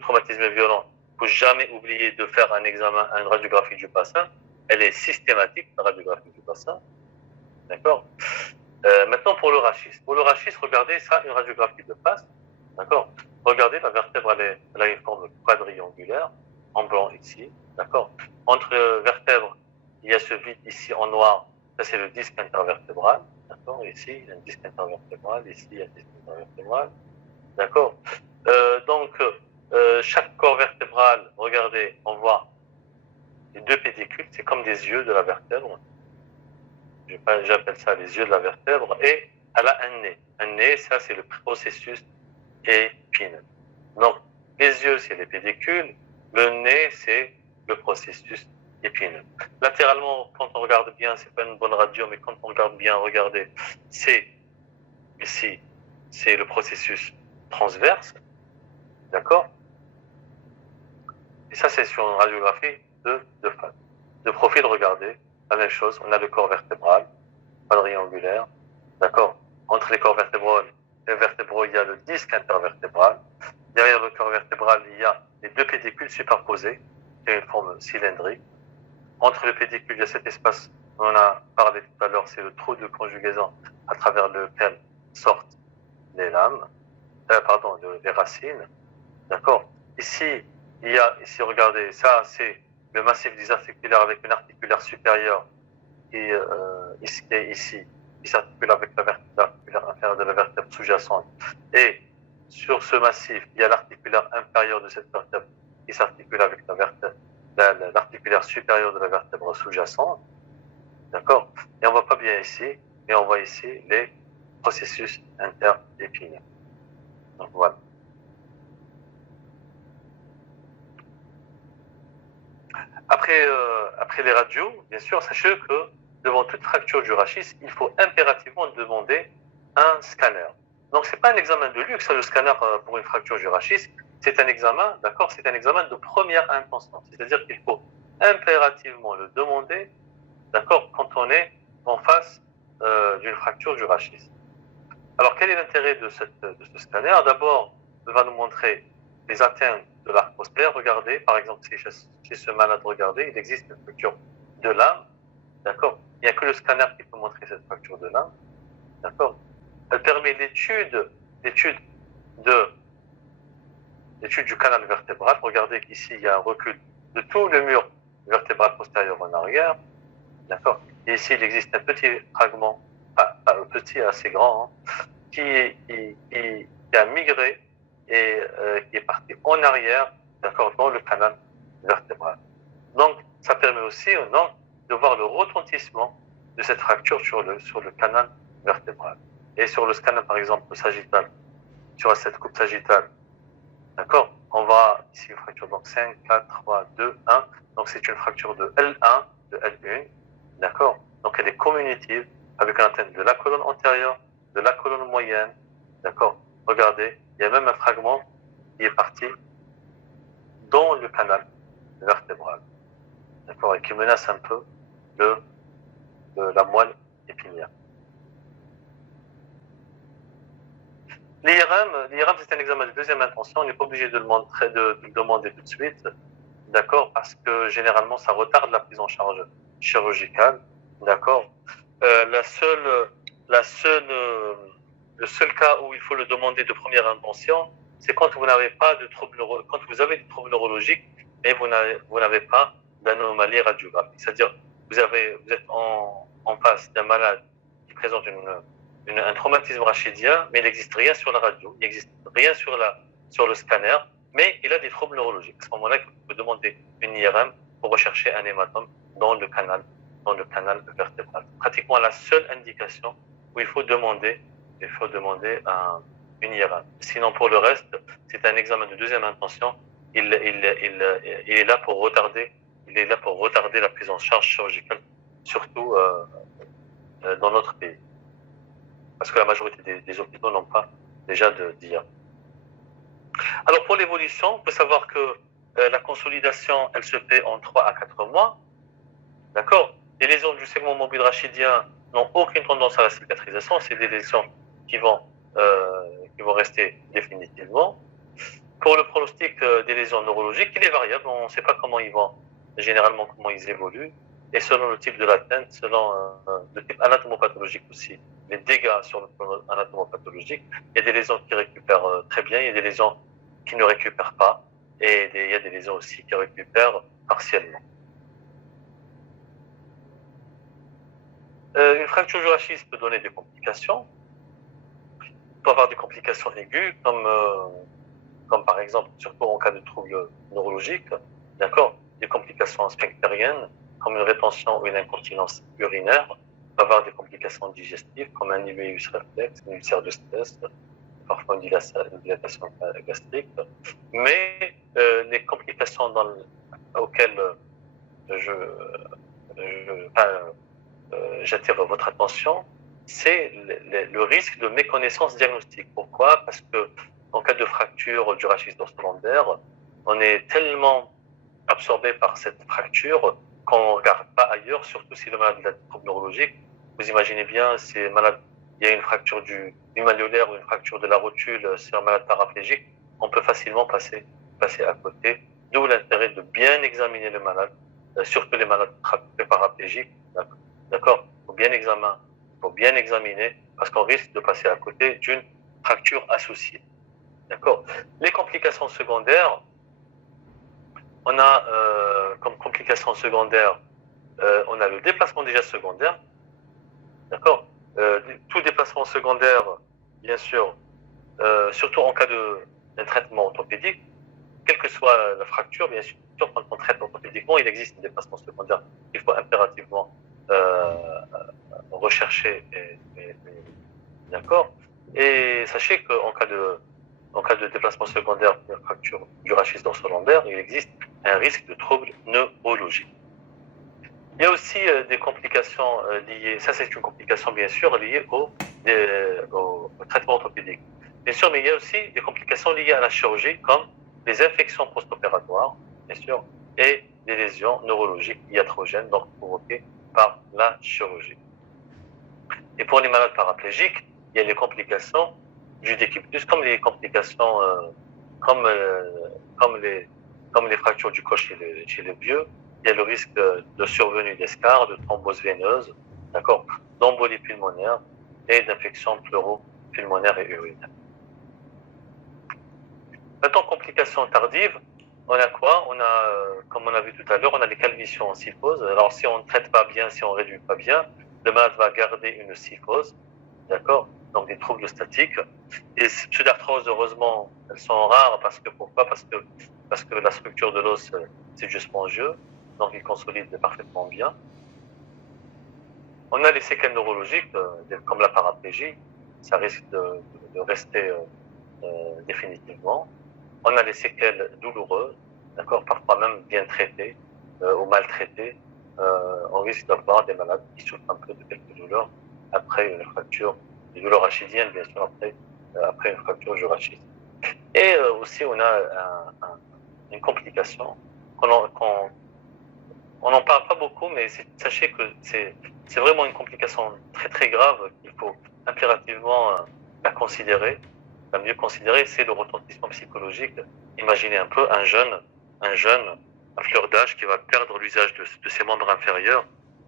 traumatisme violent, il ne faut jamais oublier de faire une radiographie du bassin. Elle est systématique, la radiographie du bassin. D'accord? Maintenant, pour le rachis. Pour le rachis, regardez ça, une radiographie de face. D'accord? Regardez, la vertèbre, elle a une forme quadriangulaire, en blanc ici. D'accord? Entre vertèbres, il y a ce vide ici en noir. Ça, c'est le disque intervertébral. D'accord? Ici, il y a un disque intervertébral. Ici, il y a un disque intervertébral. D'accord? Donc, chaque corps vertébral, regardez, on voit les deux pédicules. C'est comme des yeux de la vertèbre. J'appelle ça les yeux de la vertèbre. Et Elle a un nez. Un nez, ça c'est le processus épineux. Donc, les yeux, c'est les pédicules. Le nez, c'est le processus épineux. Latéralement, quand on regarde bien, c'est pas une bonne radio, mais quand on regarde bien, regardez, c'est ici, c'est le processus transverse, d'accord? Et ça, c'est sur une radiographie de face. De profil, regardez, la même chose, on a le corps vertébral, quadriangulaire, d'accord? Entre les corps vertébraux, il y a le disque intervertébral. Derrière le corps vertébral, il y a les deux pédicules superposées, qui ont une forme cylindrique. Entre le pédicule, il y a cet espace, on en a parlé tout à l'heure, c'est le trou de conjugaison à travers lequel sortent les lames, les racines. D'accord? Ici, regardez, ça, c'est le massif des articulaires avec une articulaire supérieure qui est ici, qui s'articule avec l'articulaire inférieure de la vertèbre sous-jacente. Et sur ce massif, il y a l'articulaire inférieur de cette vertèbre qui s'articule avec l'articulaire supérieure de la vertèbre sous-jacente. D'accord? Et on ne voit pas bien ici, mais on voit ici les processus interépineux. Donc voilà. Après les radios, bien sûr, sachez que devant toute fracture du rachis, il faut impérativement demander un scanner. Donc, ce n'est pas un examen de luxe, le scanner pour une fracture du rachis. C'est un examen, d'accord, c'est un examen de première intention. C'est-à-dire qu'il faut impérativement le demander, d'accord, quand on est en face d'une fracture du rachis. Alors, quel est l'intérêt de ce scanner? D'abord, il va nous montrer les atteintes de l'arc postérieur. Regardez, par exemple, chez ce malade, regardez, il existe une fracture de lame, d'accord? Il n'y a que le scanner qui peut montrer cette fracture de lame, d'accord? Elle permet l'étude du canal vertébral. Regardez qu'ici, il y a un recul de tout le mur vertébral postérieur en arrière, d'accord? Et ici, il existe un petit fragment, un petit assez grand, hein, qui a migré et qui est parti en arrière, d'accord, dans le canal vertébral. Donc, ça permet aussi donc, de voir le retentissement de cette fracture sur le canal vertébral. Et sur le scanner, par exemple, sagittal, sur cette coupe sagittale, d'accord, on voit ici une fracture, donc 5, 4, 3, 2, 1. Donc, c'est une fracture de L1, de L1, d'accord. Donc, elle est communitive avec une atteinte de la colonne antérieure, de la colonne moyenne, d'accord. Regardez, il y a même un fragment qui est parti dans le canal vertébral, d'accord, et qui menace un peu la moelle épinière. L'IRM, c'est un examen de deuxième intention. On n'est pas obligé de le demander tout de suite, d'accord, parce que généralement, ça retarde la prise en charge chirurgicale, d'accord. Le seul cas où il faut le demander de première intention, c'est quand vous n'avez pas de troubles, quand vous avez des troubles neurologiques, mais vous n'avez pas d'anomalie radiographique. C'est-à-dire, vous êtes en face d'un malade qui présente un traumatisme rachidien, mais il n'existe rien sur la radio, il n'existe rien sur le scanner, mais il a des troubles neurologiques. À ce moment-là, il faut demander une IRM pour rechercher un hématome dans le canal vertébral. Pratiquement la seule indication où il faut demander une IRM. Sinon, pour le reste, c'est un examen de deuxième intention. Il est là pour retarder la prise en charge chirurgicale, surtout dans notre pays. Parce que la majorité des hôpitaux n'ont pas déjà d'IRM. Alors, pour l'évolution, il faut savoir que la consolidation, elle se fait en 3 à 4 mois. D'accord? Les lésions du segment mobile rachidien n'ont aucune tendance à la cicatrisation. C'est des lésions qui vont rester définitivement. Pour le pronostic des lésions neurologiques, il est variable. On ne sait pas comment ils évoluent. Et selon le type de l'atteinte, selon le type anatomopathologique aussi, les dégâts sur le plan anatomopathologique, il y a des lésions qui récupèrent très bien, il y a des lésions qui ne récupèrent pas, et il y a des lésions aussi qui récupèrent partiellement. Une fracture du rachis peut donner des complications. Il peut avoir des complications aiguës, comme par exemple, surtout en cas de troubles neurologiques, d'accord, des complications sphinctériennes, comme une rétention ou une incontinence urinaire, peut avoir des complications digestives comme un ileus réflexe, une ulcère de stress, parfois une dilatation gastrique. Mais les complications auxquelles j'attire votre attention, c'est le risque de méconnaissance diagnostique. Pourquoi? Parce que en cas de fracture du rachis dorsolaire, on est tellement absorbé par cette fracture qu'on ne regarde pas ailleurs, surtout si le malade a des troubles neurologiques. Vous imaginez bien, si malade, il y a une fracture du malléolaire ou une fracture de la rotule, c'est un malade paraplégique, on peut facilement passer à côté. D'où l'intérêt de bien examiner le malade, surtout les malades paraplégiques. D'accord? Il faut bien examiner, parce qu'on risque de passer à côté d'une fracture associée. D'accord? Les complications secondaires, on a comme complications secondaires, on a le déplacement déjà secondaire. D'accord? Tout déplacement secondaire, bien sûr, surtout en cas d'un traitement orthopédique, quelle que soit la fracture, bien sûr, quand on traite orthopédiquement, il existe un déplacement secondaire qu'il faut impérativement rechercher. D'accord? Et sachez qu'en cas de déplacement secondaire de fracture du rachis dorsolaire, il existe un risque de troubles neurologiques. Il y a aussi des complications liées, ça c'est une complication bien sûr liée au traitement orthopédique. Bien sûr, mais il y a aussi des complications liées à la chirurgie comme les infections post-opératoires, bien sûr, et des lésions neurologiques iatrogènes, donc provoquées par la chirurgie. Et pour les malades paraplégiques, il y a les complications du décubitus, comme les complications, comme les fractures du col chez les vieux. Il y a le risque de survenue d'escarres, de thrombose veineuse, d'accord, d'embolie pulmonaire et d'infections pleuro-pulmonaires et urinaires. Maintenant, complications tardives, on a quoi? On a, comme on a vu tout à l'heure, on a les calvitions en syphose. Alors, si on ne traite pas bien, si on ne réduit pas bien, le malade va garder une syphose, d'accord? Donc, des troubles statiques. Et ces pseudarthroses, heureusement, elles sont rares pourquoi? Parce que la structure de l'os, c'est du spongieux, donc il consolide parfaitement bien. On a les séquelles neurologiques, comme la paraplégie, ça risque de rester définitivement. On a les séquelles douloureuses, d'accord, parfois même bien traitées ou maltraitées. On risque d'avoir des malades qui souffrent un peu de quelques douleurs après une fracture, des douleurs rachidiennes, bien sûr, après une fracture du rachis. Et aussi, on a une complication on n'en parle pas beaucoup, mais sachez que c'est vraiment une complication très très grave qu'il faut impérativement la mieux considérer, c'est le retentissement psychologique. Imaginez un peu un jeune, à fleur d'âge, qui va perdre l'usage de ses membres inférieurs,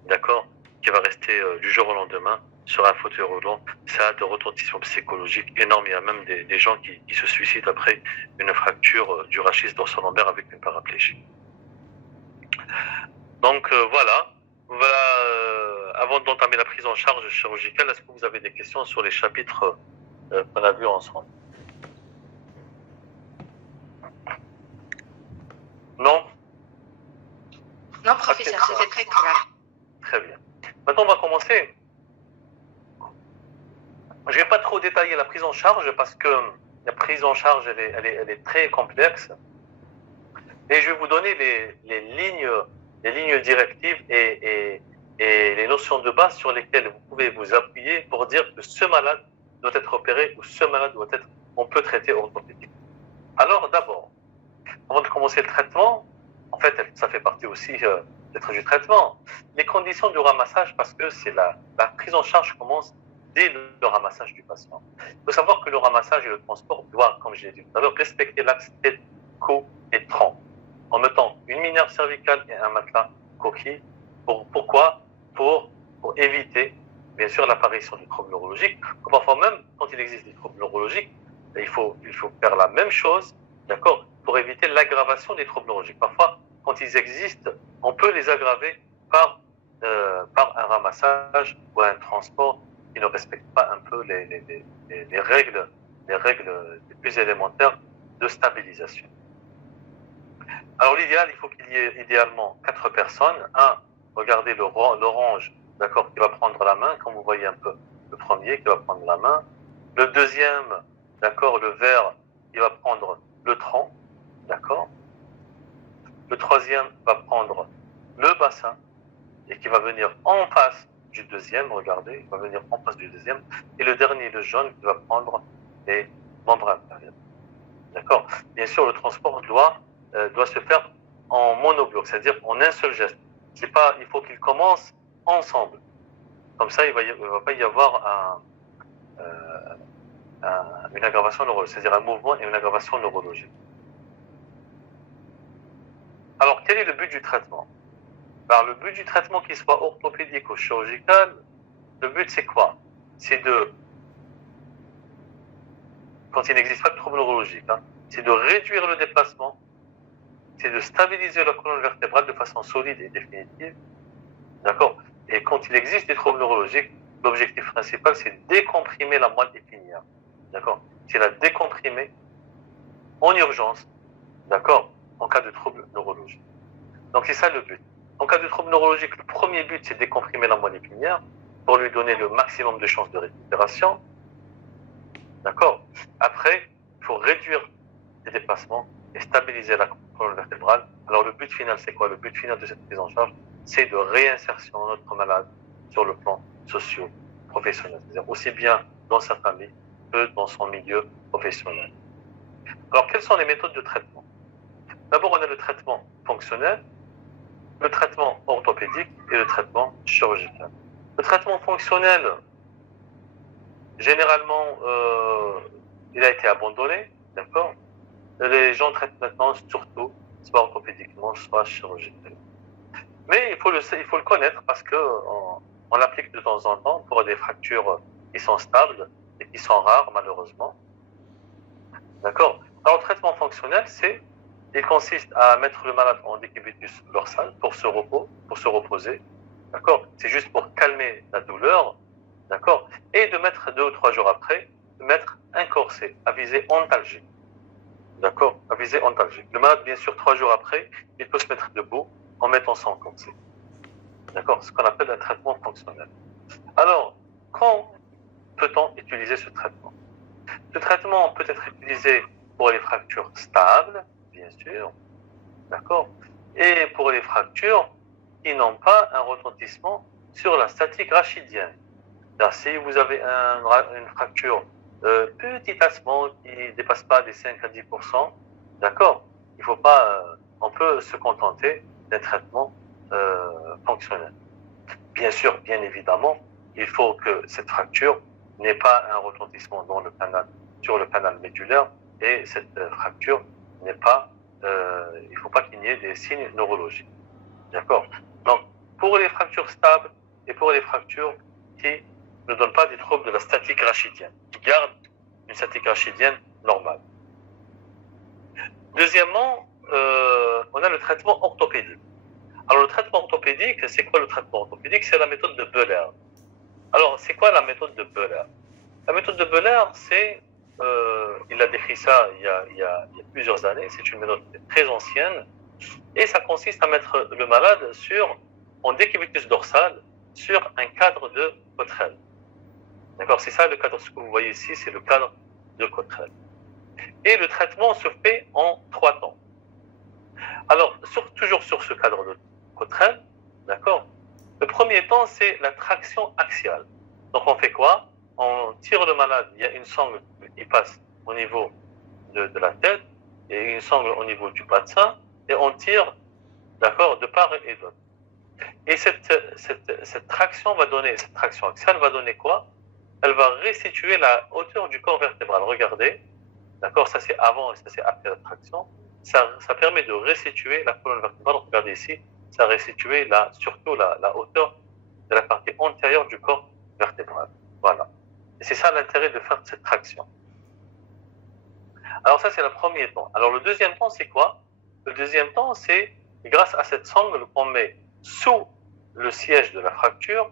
d'accord, qui va rester du jour au lendemain sur un fauteuil roulant. Ça a de retentissement psychologique énorme. Il y a même des gens qui se suicident après une fracture du rachis dorsolaire avec une paraplégie. Donc voilà, avant d'entamer la prise en charge chirurgicale, est-ce que vous avez des questions sur les chapitres qu'on a vus ensemble? Non? Non, professeur, c'était très clair. Très bien. Maintenant, on va commencer. Je ne vais pas trop détailler la prise en charge parce que la prise en charge, elle est très complexe. Et je vais vous donner les lignes directives et les notions de base sur lesquelles vous pouvez vous appuyer pour dire que ce malade doit être opéré ou ce malade on peut traiter orthopédique. Alors d'abord, avant de commencer le traitement, en fait, ça fait partie aussi du traitement, les conditions du ramassage, parce que c'est la prise en charge commence dès le ramassage du patient. Il faut savoir que le ramassage et le transport doivent, comme je l'ai dit tout à l'heure, respecter l'axe tête, cou et tronc, en mettant une mineure cervicale et un matelas coquille. Pourquoi? Pour éviter, bien sûr, l'apparition du trouble neurologique. Parfois même, quand il existe des troubles neurologiques, il faut faire la même chose, d'accord, pour éviter l'aggravation des troubles neurologiques. Parfois, quand ils existent, on peut les aggraver par un ramassage ou un transport qui ne respecte pas un peu les règles les plus élémentaires de stabilisation. Alors l'idéal, il faut qu'il y ait idéalement 4 personnes. Regardez l'orange, d'accord, qui va prendre la main, comme vous voyez un peu le premier qui va prendre la main. Le deuxième, d'accord, le vert, il va prendre le tronc, d'accord. Le troisième va prendre le bassin et qui va venir en face du deuxième, regardez, il va venir en face du deuxième. Et le dernier, le jaune, qui va prendre les membres inférieurs. D'accord. Bien sûr, le transport doit se faire en monobloc, c'est-à-dire en un seul geste. C'est pas, il faut qu'ils commencent ensemble. Comme ça, il ne va pas y avoir une aggravation neurologique, c'est-à-dire un mouvement et une aggravation neurologique. Alors, quel est le but du traitement? Alors, le but du traitement, qu'il soit orthopédique ou chirurgical, le but c'est quoi? C'est de, quand il n'existe pas de trouble neurologique, c'est de réduire le déplacement, c'est de stabiliser la colonne vertébrale de façon solide et définitive, d'accord? Et quand il existe des troubles neurologiques, l'objectif principal, c'est de décomprimer la moelle épinière, d'accord? C'est la décomprimer en urgence, d'accord? En cas de trouble neurologique. Donc c'est ça le but. En cas de trouble neurologique, le premier but, c'est de décomprimer la moelle épinière pour lui donner le maximum de chances de récupération, d'accord? Après, il faut réduire les déplacements et stabiliser la colonne vertébrale. Alors le but final, c'est quoi? Le but final de cette prise en charge, c'est de réinsertion de notre malade sur le plan socio-professionnel, c'est-à-dire aussi bien dans sa famille que dans son milieu professionnel. Alors, quelles sont les méthodes de traitement? D'abord, on a le traitement fonctionnel, le traitement orthopédique et le traitement chirurgical. Le traitement fonctionnel, généralement, il a été abandonné, d'accord? Les gens traitent maintenant surtout, soit orthopédiquement, soit chirurgicalement. Mais il faut le connaître parce qu'on l'applique de temps en temps pour des fractures qui sont stables et qui sont rares, malheureusement. D'accord? Alors, le traitement fonctionnel, il consiste à mettre le malade en décubitus dorsal pour se reposer. D'accord? C'est juste pour calmer la douleur. D'accord? Et de mettre 2 ou 3 jours après, de mettre un corset à visée antalgique. D'accord? À visée antalgique. Le malade, bien sûr, 3 jours après, il peut se mettre debout en mettant son corset. D'accord? Ce qu'on appelle un traitement fonctionnel. Alors, quand peut-on utiliser ce traitement? Ce traitement peut être utilisé pour les fractures stables, bien sûr, d'accord, et pour les fractures qui n'ont pas un retentissement sur la statique rachidienne. Alors, si vous avez une fracture petit tassement qui ne dépasse pas des 5 à 10%, d'accord, il faut pas, on peut se contenter d'un traitement fonctionnel. Bien sûr, bien évidemment, il faut que cette fracture n'ait pas un retentissement sur le canal médulaire et cette fracture n'est pas, il ne faut pas qu'il y ait des signes neurologiques. D'accord? Donc, pour les fractures stables et pour les fractures qui ne donnent pas des troubles de la statique rachidienne, qui gardent une statique rachidienne normale. Deuxièmement, on a le traitement orthopédique. Alors, le traitement orthopédique, c'est quoi le traitement orthopédique? C'est la méthode de Böhler. Alors, c'est quoi la méthode de Böhler? La méthode de Böhler, c'est, il a décrit ça il y a plusieurs années, c'est une méthode très ancienne, et ça consiste à mettre le malade en décubitus dorsal sur un cadre de Cottrell. D'accord? C'est ça le cadre, ce que vous voyez ici, c'est le cadre de Cottrell. Et le traitement se fait en 3 temps. Alors, toujours sur ce cadre de Cottrell, d'accord? Le premier temps, c'est la traction axiale. Donc, on fait quoi? On tire le malade, il y a une sangle qui passe au niveau de la tête et une sangle au niveau du bassin, et on tire, d'accord, de part et d'autre. Et cette traction axiale va donner quoi? Elle va restituer la hauteur du corps vertébral. Regardez, d'accord, ça c'est avant et ça c'est après la traction. Ça permet de restituer la colonne vertébrale. Regardez ici, ça restitue surtout la hauteur de la partie antérieure du corps vertébral. Voilà. Et c'est ça l'intérêt de faire cette traction. Alors ça, c'est le premier temps. Alors le deuxième temps, c'est quoi? Le deuxième temps, c'est grâce à cette sangle qu'on met sous le siège de la fracture.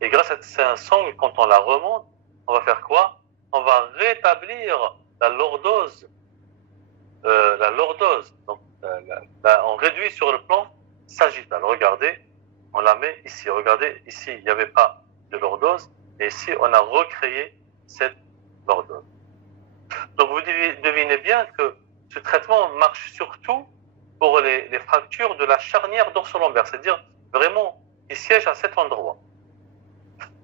Et grâce à cette sangle, quand on la remonte, on va faire quoi? On va rétablir la lordose. Donc, on réduit sur le plan sagittal. Regardez, on la met ici. Regardez, ici, il n'y avait pas de lordose, et ici, on a recréé cette lordose. Donc, vous devinez bien que ce traitement marche surtout pour les fractures de la charnière dorso-lombaire, c'est-à-dire vraiment qui siègent à cet endroit.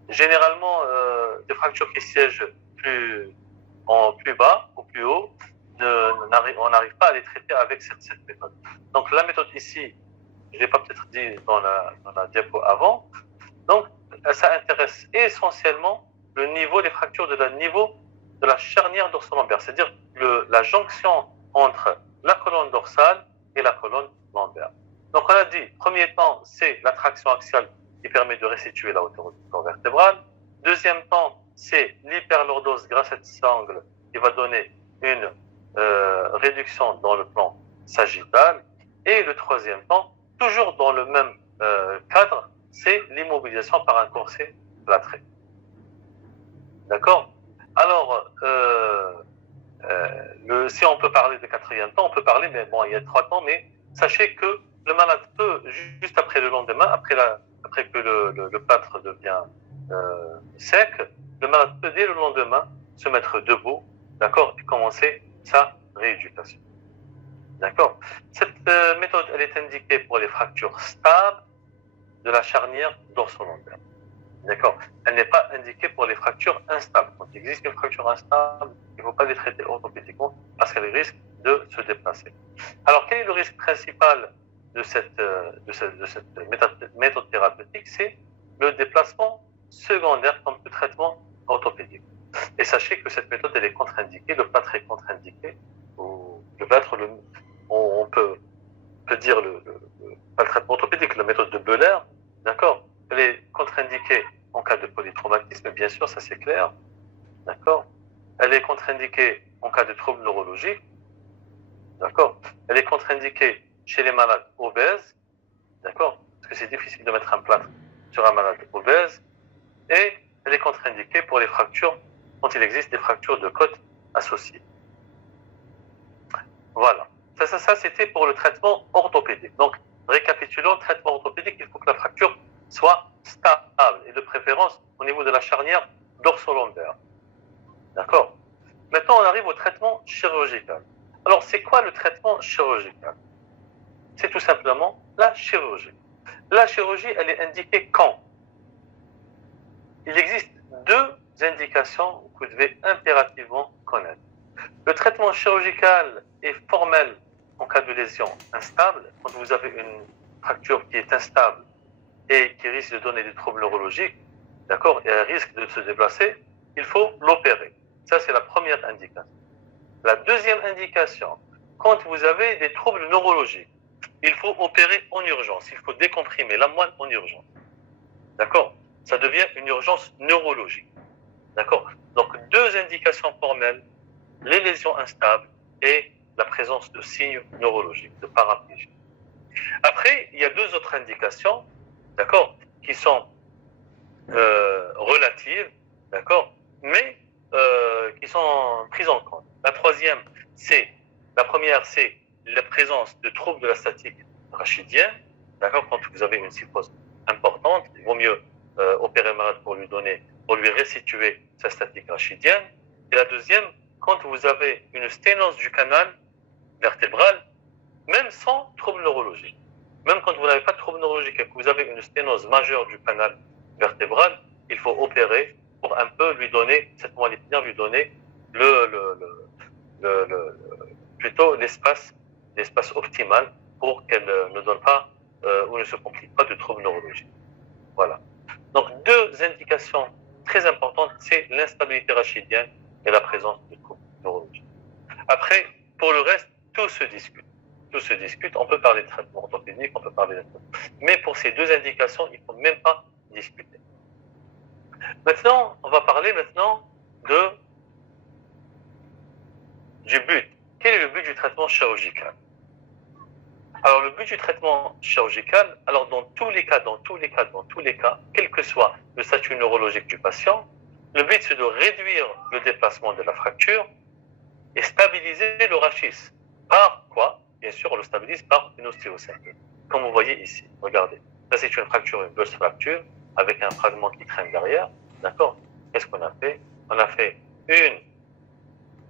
Généralement, des fractures qui siègent plus bas ou plus haut, on n'arrive pas à les traiter avec cette méthode. Donc, la méthode ici, je ne l'ai pas peut-être dit dans la diapo avant, donc ça intéresse essentiellement le niveau des fractures niveau de la charnière dorso-lombaire, c'est-à-dire la jonction entre la colonne dorsale et la colonne lombaire. Donc on a dit, premier temps, c'est la traction axiale qui permet de restituer la hauteur du corps vertébral. Deuxième temps, c'est l'hyperlordose grâce à cet angle qui va donner une réduction dans le plan sagittal. Et le troisième temps, toujours dans le même cadre, c'est l'immobilisation par un corset plâtré. D'accord? Alors, si on peut parler de quatrième temps, on peut parler, mais bon, il y a 3 temps, mais sachez que le malade peut, juste après le lendemain, après que le plâtre devient sec, le malade peut dès le lendemain se mettre debout, d'accord, et commencer sa rééducation. D'accord? Cette méthode, elle est indiquée pour les fractures stables de la charnière dorso-lombaire. D'accord? Elle n'est pas indiquée pour les fractures instables. Quand il existe une fracture instable, il ne faut pas les traiter orthopédiquement parce qu'elle risque de se déplacer. Alors, quel est le risque principal de cette méthode thérapeutique? C'est le déplacement secondaire comme tout traitement orthopédique. Et sachez que cette méthode, elle est contre-indiquée, le plâtre est contre-indiqué. Le plâtre, on peut dire pas le traitement orthopédique, la méthode de Böhler, d'accord? Elle est contre-indiquée en cas de polytraumatisme, bien sûr, ça c'est clair, d'accord? Elle est contre-indiquée en cas de troubles neurologiques, d'accord? Elle est contre-indiquée chez les malades obèses, d'accord? Parce que c'est difficile de mettre un plâtre sur un malade obèse. Et elle est contre-indiquée pour les fractures, quand il existe des fractures de côte associées. Voilà. Ça c'était pour le traitement orthopédique. Donc, récapitulons, le traitement orthopédique, il faut que la fracture soit stable, et de préférence au niveau de la charnière dorso-lombaire. D'accord? Maintenant, on arrive au traitement chirurgical. Alors, c'est quoi le traitement chirurgical? C'est tout simplement la chirurgie. La chirurgie, elle est indiquée quand? Il existe 2 indications que vous devez impérativement connaître. Le traitement chirurgical est formel en cas de lésion instable. Quand vous avez une fracture qui est instable et qui risque de donner des troubles neurologiques, d'accord, et elle risque de se déplacer, il faut l'opérer. Ça, c'est la première indication. La deuxième indication, quand vous avez des troubles neurologiques, il faut opérer en urgence. Il faut décomprimer la moelle en urgence. D'accord? Ça devient une urgence neurologique. D'accord? Donc, 2 indications formelles, les lésions instables et la présence de signes neurologiques, de paraplégie. Après, il y a 2 autres indications, d'accord, qui sont relatives, d'accord, mais qui sont prises en compte. La première, c'est la présence de troubles de la statique rachidienne, d'accord, quand vous avez une psychose importante, il vaut mieux opérer le malade pour lui restituer sa statique rachidienne. Et la deuxième, quand vous avez une sténose du canal vertébral, même sans trouble neurologique. Même quand vous n'avez pas de trouble neurologique et que vous avez une sténose majeure du canal vertébral, il faut opérer pour un peu lui donner, cette moelle épinière, lui donner plutôt l'espace optimal pour qu'elle ne donne pas ou ne se complique pas de troubles neurologiques. Voilà. Donc, 2 indications très importantes, c'est l'instabilité rachidienne et la présence de troubles neurologiques. Après, pour le reste, tout se discute. Tout se discute. On peut parler de traitement orthopédique, on peut parler de... Mais pour ces 2 indications, il ne faut même pas discuter. Maintenant, on va parler du but. Quel est le but du traitement chirurgical? Alors, le but du traitement chirurgical, alors dans tous les cas, quel que soit le statut neurologique du patient, le but c'est de réduire le déplacement de la fracture et stabiliser le rachis. Par quoi? Bien sûr, on le stabilise par une ostéosynthèse. Comme vous voyez ici, regardez. Ça, c'est une fracture, une burst fracture, avec un fragment qui traîne derrière. D'accord? Qu'est-ce qu'on a fait? On a fait une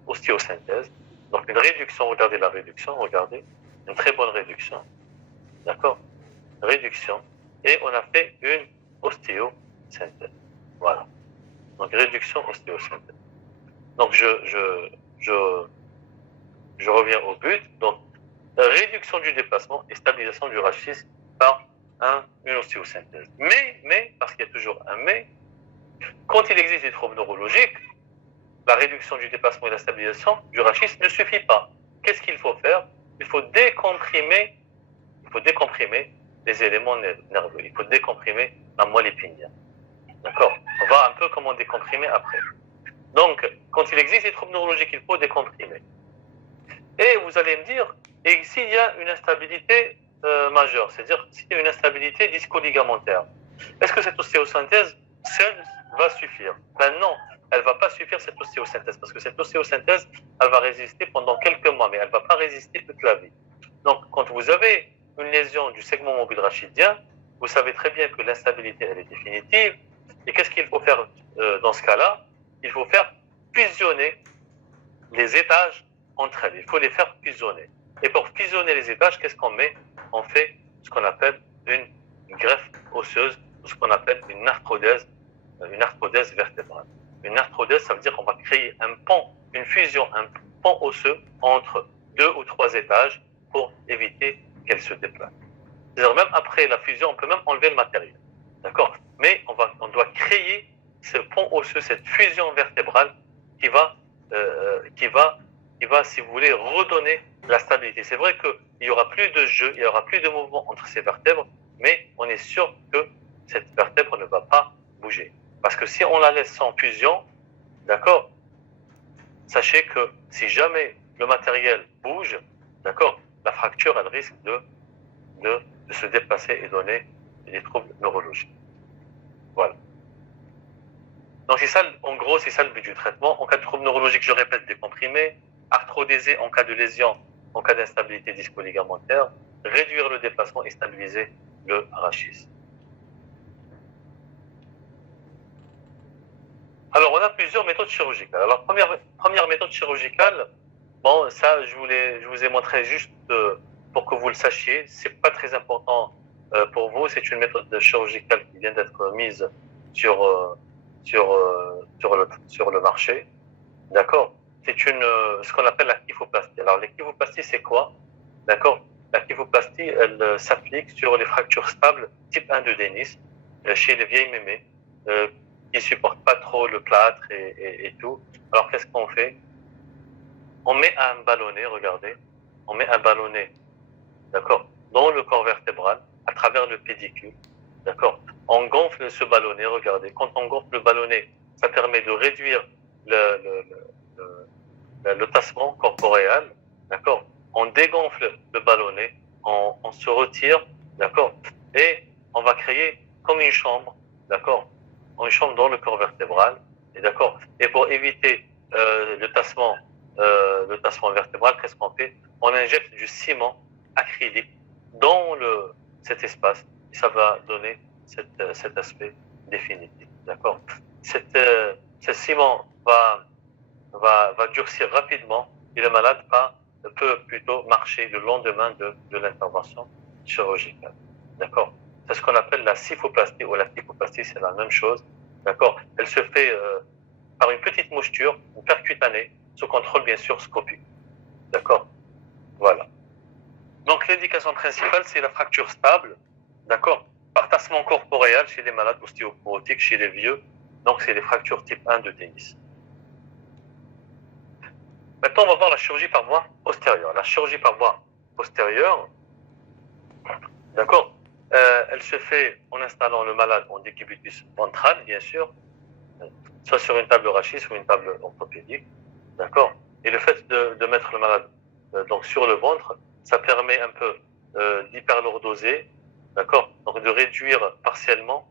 ostéosynthèse, donc une réduction, regardez la réduction, regardez, une très bonne réduction. D'accord? Réduction. Et on a fait une ostéosynthèse. Voilà. Donc réduction, ostéosynthèse. Donc je reviens au but. Donc réduction du déplacement et stabilisation du rachis par une ostéosynthèse. Mais, parce qu'il y a toujours un mais, quand il existe des troubles neurologiques, la réduction du déplacement et la stabilisation du rachis ne suffit pas. Qu'est-ce qu'il faut faire? Il faut décomprimer les éléments nerveux. Il faut décomprimer la moelle épinière. D'accord? On va un peu comment décomprimer après. Donc, quand il existe des troubles neurologiques, il faut décomprimer. Et vous allez me dire, et s'il y a une instabilité majeure, c'est-à-dire s'il y a une instabilité disco-ligamentaire, est-ce que cette ostéosynthèse seule va suffire? Ben non, elle ne va pas suffire cette ostéosynthèse, parce que cette ostéosynthèse, elle va résister pendant quelques mois, mais elle ne va pas résister toute la vie. Donc, quand vous avez une lésion du segment mobile rachidien, vous savez très bien que l'instabilité, elle est définitive. Et qu'est-ce qu'il faut faire dans ce cas-là? Il faut faire fusionner les étages entre elles. Il faut les faire fusionner. Et pour fusionner les étages, qu'est-ce qu'on met? On fait ce qu'on appelle une greffe osseuse, ou ce qu'on appelle une arthrodèse vertébrale. Une arthrodèse, ça veut dire qu'on va créer un pont, une fusion, un pont osseux entre 2 ou 3 étages pour éviter qu'elle se déplace. C'est-à-dire même après la fusion, on peut même enlever le matériel. D'accord? Mais on doit créer ce pont osseux, cette fusion vertébrale qui va, si vous voulez, redonner la stabilité. C'est vrai qu'il n'y aura plus de jeu, il n'y aura plus de mouvement entre ces vertèbres, mais on est sûr que cette vertèbre ne va pas bouger. Parce que si on la laisse sans fusion, d'accord, sachez que si jamais le matériel bouge, d'accord, la fracture, elle risque de se déplacer et donner des troubles neurologiques. Voilà. Donc c'est ça, en gros, c'est ça le but du traitement. En cas de troubles neurologiques, je répète, décomprimer, arthrodésé en cas de lésion, en cas d'instabilité disco-ligamentaire, réduire le déplacement et stabiliser le rachis. Alors, on a plusieurs méthodes chirurgicales. Alors, première méthode chirurgicale, bon, ça, je vous ai montré juste pour que vous le sachiez. C'est pas très important pour vous. C'est une méthode chirurgicale qui vient d'être mise sur le marché. D'accord? C'est ce qu'on appelle la kyphoplastie. Alors, la kyphoplastie, c'est quoi? D'accord? La kyphoplastie, elle s'applique sur les fractures stables type 1 de Dennis, chez les vieilles mémés, qui supportent pas trop le plâtre et tout. Alors, qu'est-ce qu'on fait? On met un ballonnet, regardez. On met un ballonnet, d'accord, dans le corps vertébral, à travers le pédicule, d'accord. On gonfle ce ballonnet, regardez. Quand on gonfle le ballonnet, ça permet de réduire le tassement corporéal, d'accord. On dégonfle le ballonnet, on se retire, d'accord, et on va créer comme une chambre, d'accord, une chambre dans le corps vertébral, et d'accord. Et pour éviter le tassement vertébral, qu'est-ce qu'on fait? On injecte du ciment acrylique dans cet espace, et ça va donner cet aspect définitif, d'accord. Ce ciment va durcir rapidement et le malade peut plutôt marcher le lendemain de l'intervention chirurgicale. D'accord? C'est ce qu'on appelle la kyphoplastie ou la kyphoplastie, c'est la même chose. D'accord? Elle se fait par une petite moucheture percutanée, sous contrôle bien sûr scopique. D'accord? Voilà. Donc l'indication principale, c'est la fracture stable. D'accord? Par tassement corporéal chez les malades ostéoporotiques, chez les vieux. Donc c'est les fractures type 1 de Dennis. Maintenant, on va voir la chirurgie par voie postérieure. La chirurgie par voie postérieure, d'accord, elle se fait en installant le malade en décubitus ventral, bien sûr, soit sur une table rachis ou une table orthopédique, d'accord. Et le fait de mettre le malade donc sur le ventre, ça permet un peu d'hyperlordoser, d'accord, donc de réduire partiellement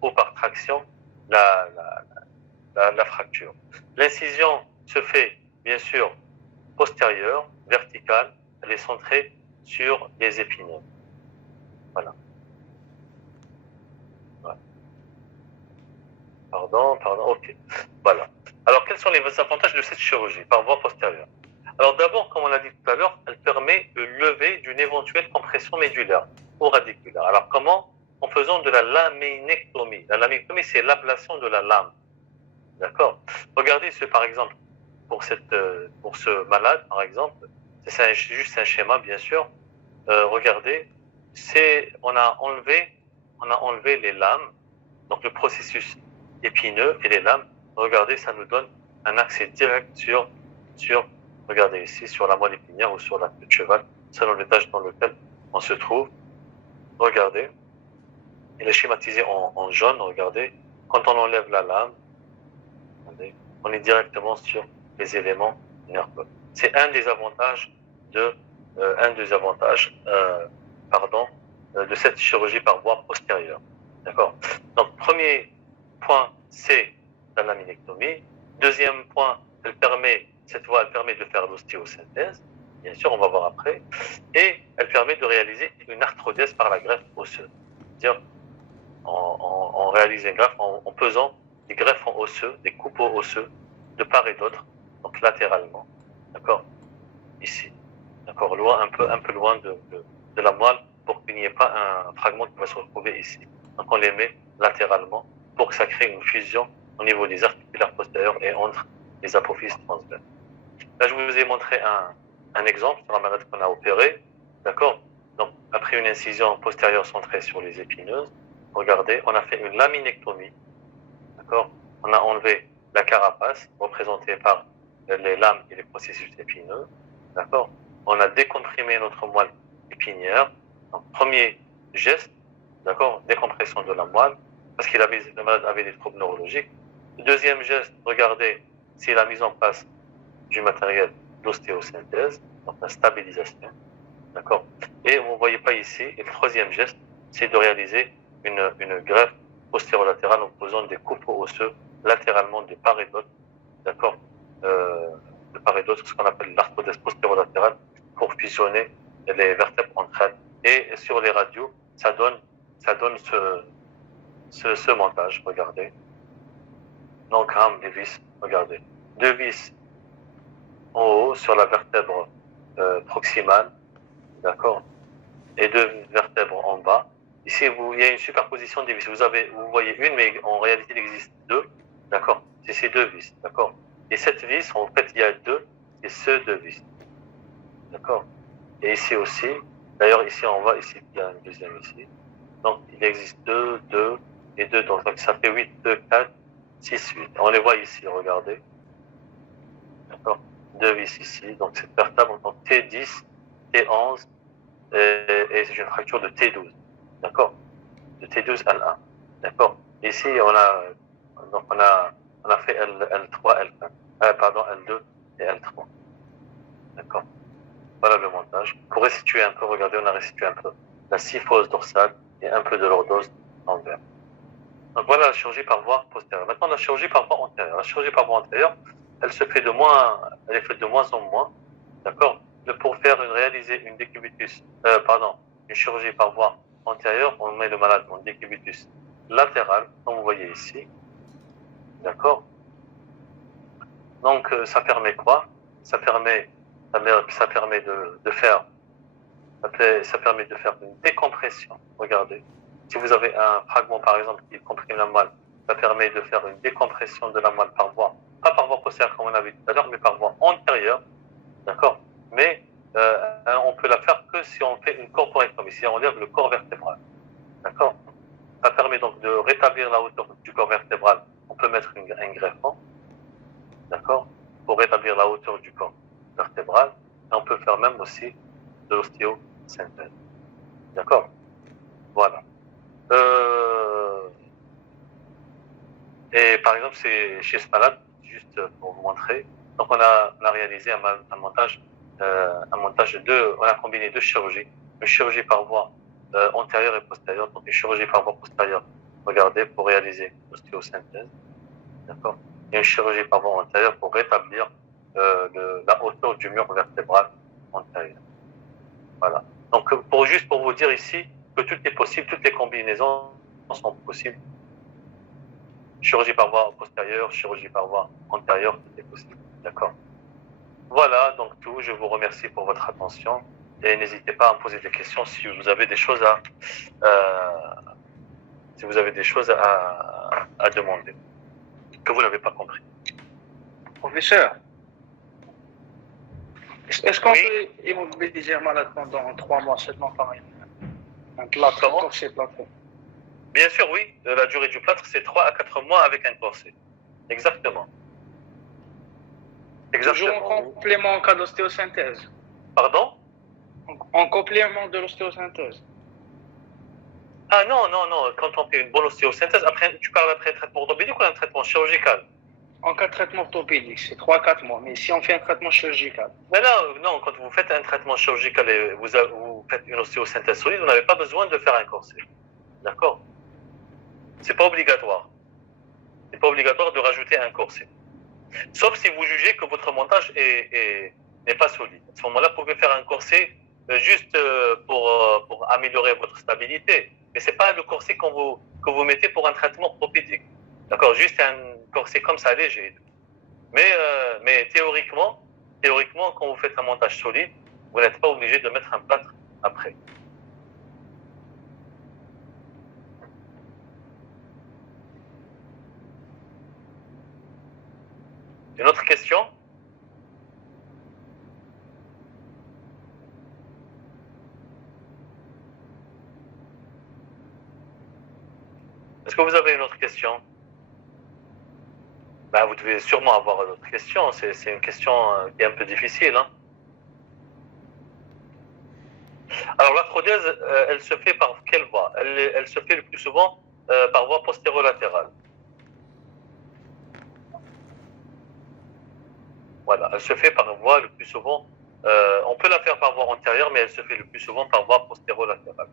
ou par traction la fracture. L'incision se fait bien sûr postérieure, verticale, elle est centrée sur les épineux. Voilà. ok. Voilà. Alors, quels sont les avantages de cette chirurgie par voie postérieure? Alors, d'abord, comme on l'a dit tout à l'heure, elle permet de lever d'une éventuelle compression médulaire ou radiculaire. Alors, comment? En faisant de la laminectomie. La laminectomie, c'est l'ablation de la lame. D'accord? Regardez par exemple, pour ce malade, par exemple, c'est juste un schéma, bien sûr. Regardez, on a enlevé les lames, donc le processus épineux et les lames. Regardez, ça nous donne un accès direct regardez ici, sur la moelle épinière ou sur la queue de cheval, selon l'étage dans lequel on se trouve. Regardez, il est schématisé en jaune, regardez. Quand on enlève la lame, regardez, on est directement sur les éléments nerveux. C'est un des avantages de cette chirurgie par voie postérieure. D'accord? Donc, premier point, c'est la laminectomie. Deuxième point, cette voie permet de faire l'ostéosynthèse. Bien sûr, on va voir après. Et elle permet de réaliser une arthrodèse par la greffe osseuse. C'est-à-dire, on réalise une greffe en pesant des greffes en osseux, des coupeaux osseux, de part et d'autre, donc latéralement. D'accord? Ici. D'accord? Un peu loin de la moelle, pour qu'il n'y ait pas un fragment qui va se retrouver ici. Donc on les met latéralement pour que ça crée une fusion au niveau des articulaires postérieurs et entre les apophyses transverses. Là, je vous ai montré un exemple sur la malade qu'on a opérée. D'accord? Donc, après une incision postérieure centrée sur les épineuses, regardez, on a fait une laminectomie. D'accord? On a enlevé la carapace, représentée par les lames et les processus épineux. D'accord? On a décomprimé notre moelle épinière. Donc, premier geste, d'accord, décompression de la moelle, parce que le malade avait des troubles neurologiques. Deuxième geste, regardez, c'est la mise en place du matériel d'ostéosynthèse, donc la stabilisation, d'accord. Et vous ne voyez pas ici, et le troisième geste, c'est de réaliser une greffe postériolatérale en posant des coupeaux osseux latéralement de part et d'autre, d'accord, de part et d'autre, ce qu'on appelle l'arthrodèse postériolatérale, pour fusionner les vertèbres entre elles. Et sur les radios, ça donne ce montage, regardez. Donc, des vis, regardez. 2 vis en haut sur la vertèbre proximale, d'accord, et 2 vertèbres en bas. Ici, il y a une superposition des vis. Vous voyez une, mais en réalité, il existe 2, d'accord. C'est ces 2 vis, d'accord. Et cette vis, en fait, il y a 2, et ce 2 vis, d'accord. Et ici aussi, d'ailleurs, ici en bas, ici, il y a une deuxième ici. Donc, il existe 2, 2 et 2, donc ça fait 8, 2, 4, 6, 8. On les voit ici, regardez. D'accord? 2 vis ici, donc cette vertèbre, donc T10, T11, et c'est une fracture de T12, d'accord? De T12 L1, d'accord? Ici, on a fait L3, L4, pardon, L2 et L3, d'accord? Voilà le montage. Pour restituer un peu, regardez, on a restitué un peu la syphose dorsale et un peu de lordose envers. Donc voilà la chirurgie par voie postérieure. Maintenant, la chirurgie par voie antérieure. La chirurgie par voie antérieure, elle est faite de moins en moins, d'accord? Pour réaliser une décubitus, une chirurgie par voie antérieure, on met le malade en décubitus latéral, comme vous voyez ici, d'accord? Donc ça permet quoi? Ça permet de faire une décompression. Regardez, si vous avez un fragment par exemple qui comprime la moelle, ça permet de faire une décompression de la moelle pas par voie postérieure comme on a vu tout à l'heure, mais par voie antérieure, d'accord. Mais on peut la faire que si on fait une corporectomie, si on enlève le corps vertébral, d'accord. Ça permet donc de rétablir la hauteur du corps vertébral. On peut mettre un greffon, d'accord, pour rétablir la hauteur du corps vertébral. Et on peut faire même aussi de l'ostéosynthèse, d'accord. Voilà. Et par exemple, c'est chez ce malade, juste pour vous montrer, donc on a réalisé un montage on a combiné 2 chirurgies, une chirurgie par voie antérieure et postérieure, donc une chirurgie par voie postérieure, regardez, pour réaliser l'ostéosynthèse, d'accord, et une chirurgie par voie antérieure pour rétablir la hauteur du mur vertébral antérieur. Voilà. Donc, juste pour vous dire ici que tout est possible, toutes les combinaisons sont possibles Chirurgie par voie postérieure, chirurgie par voie antérieure, tout est possible. D'accord. Voilà, donc tout. Je vous remercie pour votre attention. Et n'hésitez pas à me poser des questions si vous avez des choses à demander, que vous n'avez pas compris. Professeur, est-ce qu'on Oui. peut immobiliser un malade pendant 3 mois seulement par un plâtre, Comment? corset plâtré? Bien sûr, oui. La durée du plâtre, c'est 3 à 4 mois avec un corset. Exactement. Toujours en complément en cas d'ostéosynthèse. Pardon? En complément de l'ostéosynthèse. Ah non, non, non. Quand on fait une bonne ostéosynthèse, après, tu parles après un traitement orthopédique ou un traitement chirurgical? En cas de traitement orthopédique, c'est 3-4 mois. Mais si on fait un traitement chirurgical. Mais là, non, quand vous faites un traitement chirurgical et vous faites une ostéosynthèse solide, vous n'avez pas besoin de faire un corset. D'accord? C'est pas obligatoire. C'est pas obligatoire de rajouter un corset. Sauf si vous jugez que votre montage n'est pas solide. À ce moment-là, vous pouvez faire un corset juste pour améliorer votre stabilité. Mais c'est pas le corset que vous mettez pour un traitement orthopédique. D'accord? Juste un corset comme ça, léger. Mais théoriquement, quand vous faites un montage solide, vous n'êtes pas obligé de mettre un plâtre après. Une autre question? Est-ce que vous avez une autre question? Ben, vous devez sûrement avoir une autre question. C'est une question qui est un peu difficile. Hein? Alors, l'arthrodèse, elle se fait par quelle voie? Elle se fait le plus souvent par voie postérolatérale. Voilà, elle se fait par voie le plus souvent. On peut la faire par voie antérieure, mais elle se fait le plus souvent par voie postérolatérale.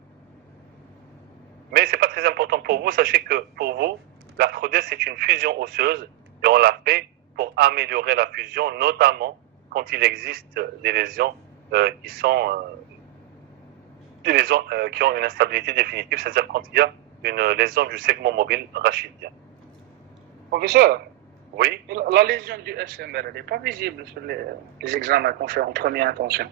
Mais ce n'est pas très important pour vous. Sachez que pour vous, l'arthrodèse, c'est une fusion osseuse et on la fait pour améliorer la fusion, notamment quand il existe des lésions qui sont des lésions qui ont une instabilité définitive, c'est-à-dire quand il y a une lésion du segment mobile rachidien. Professeur, oui. La lésion du SMR, elle n'est pas visible sur les examens qu'on fait en première intention.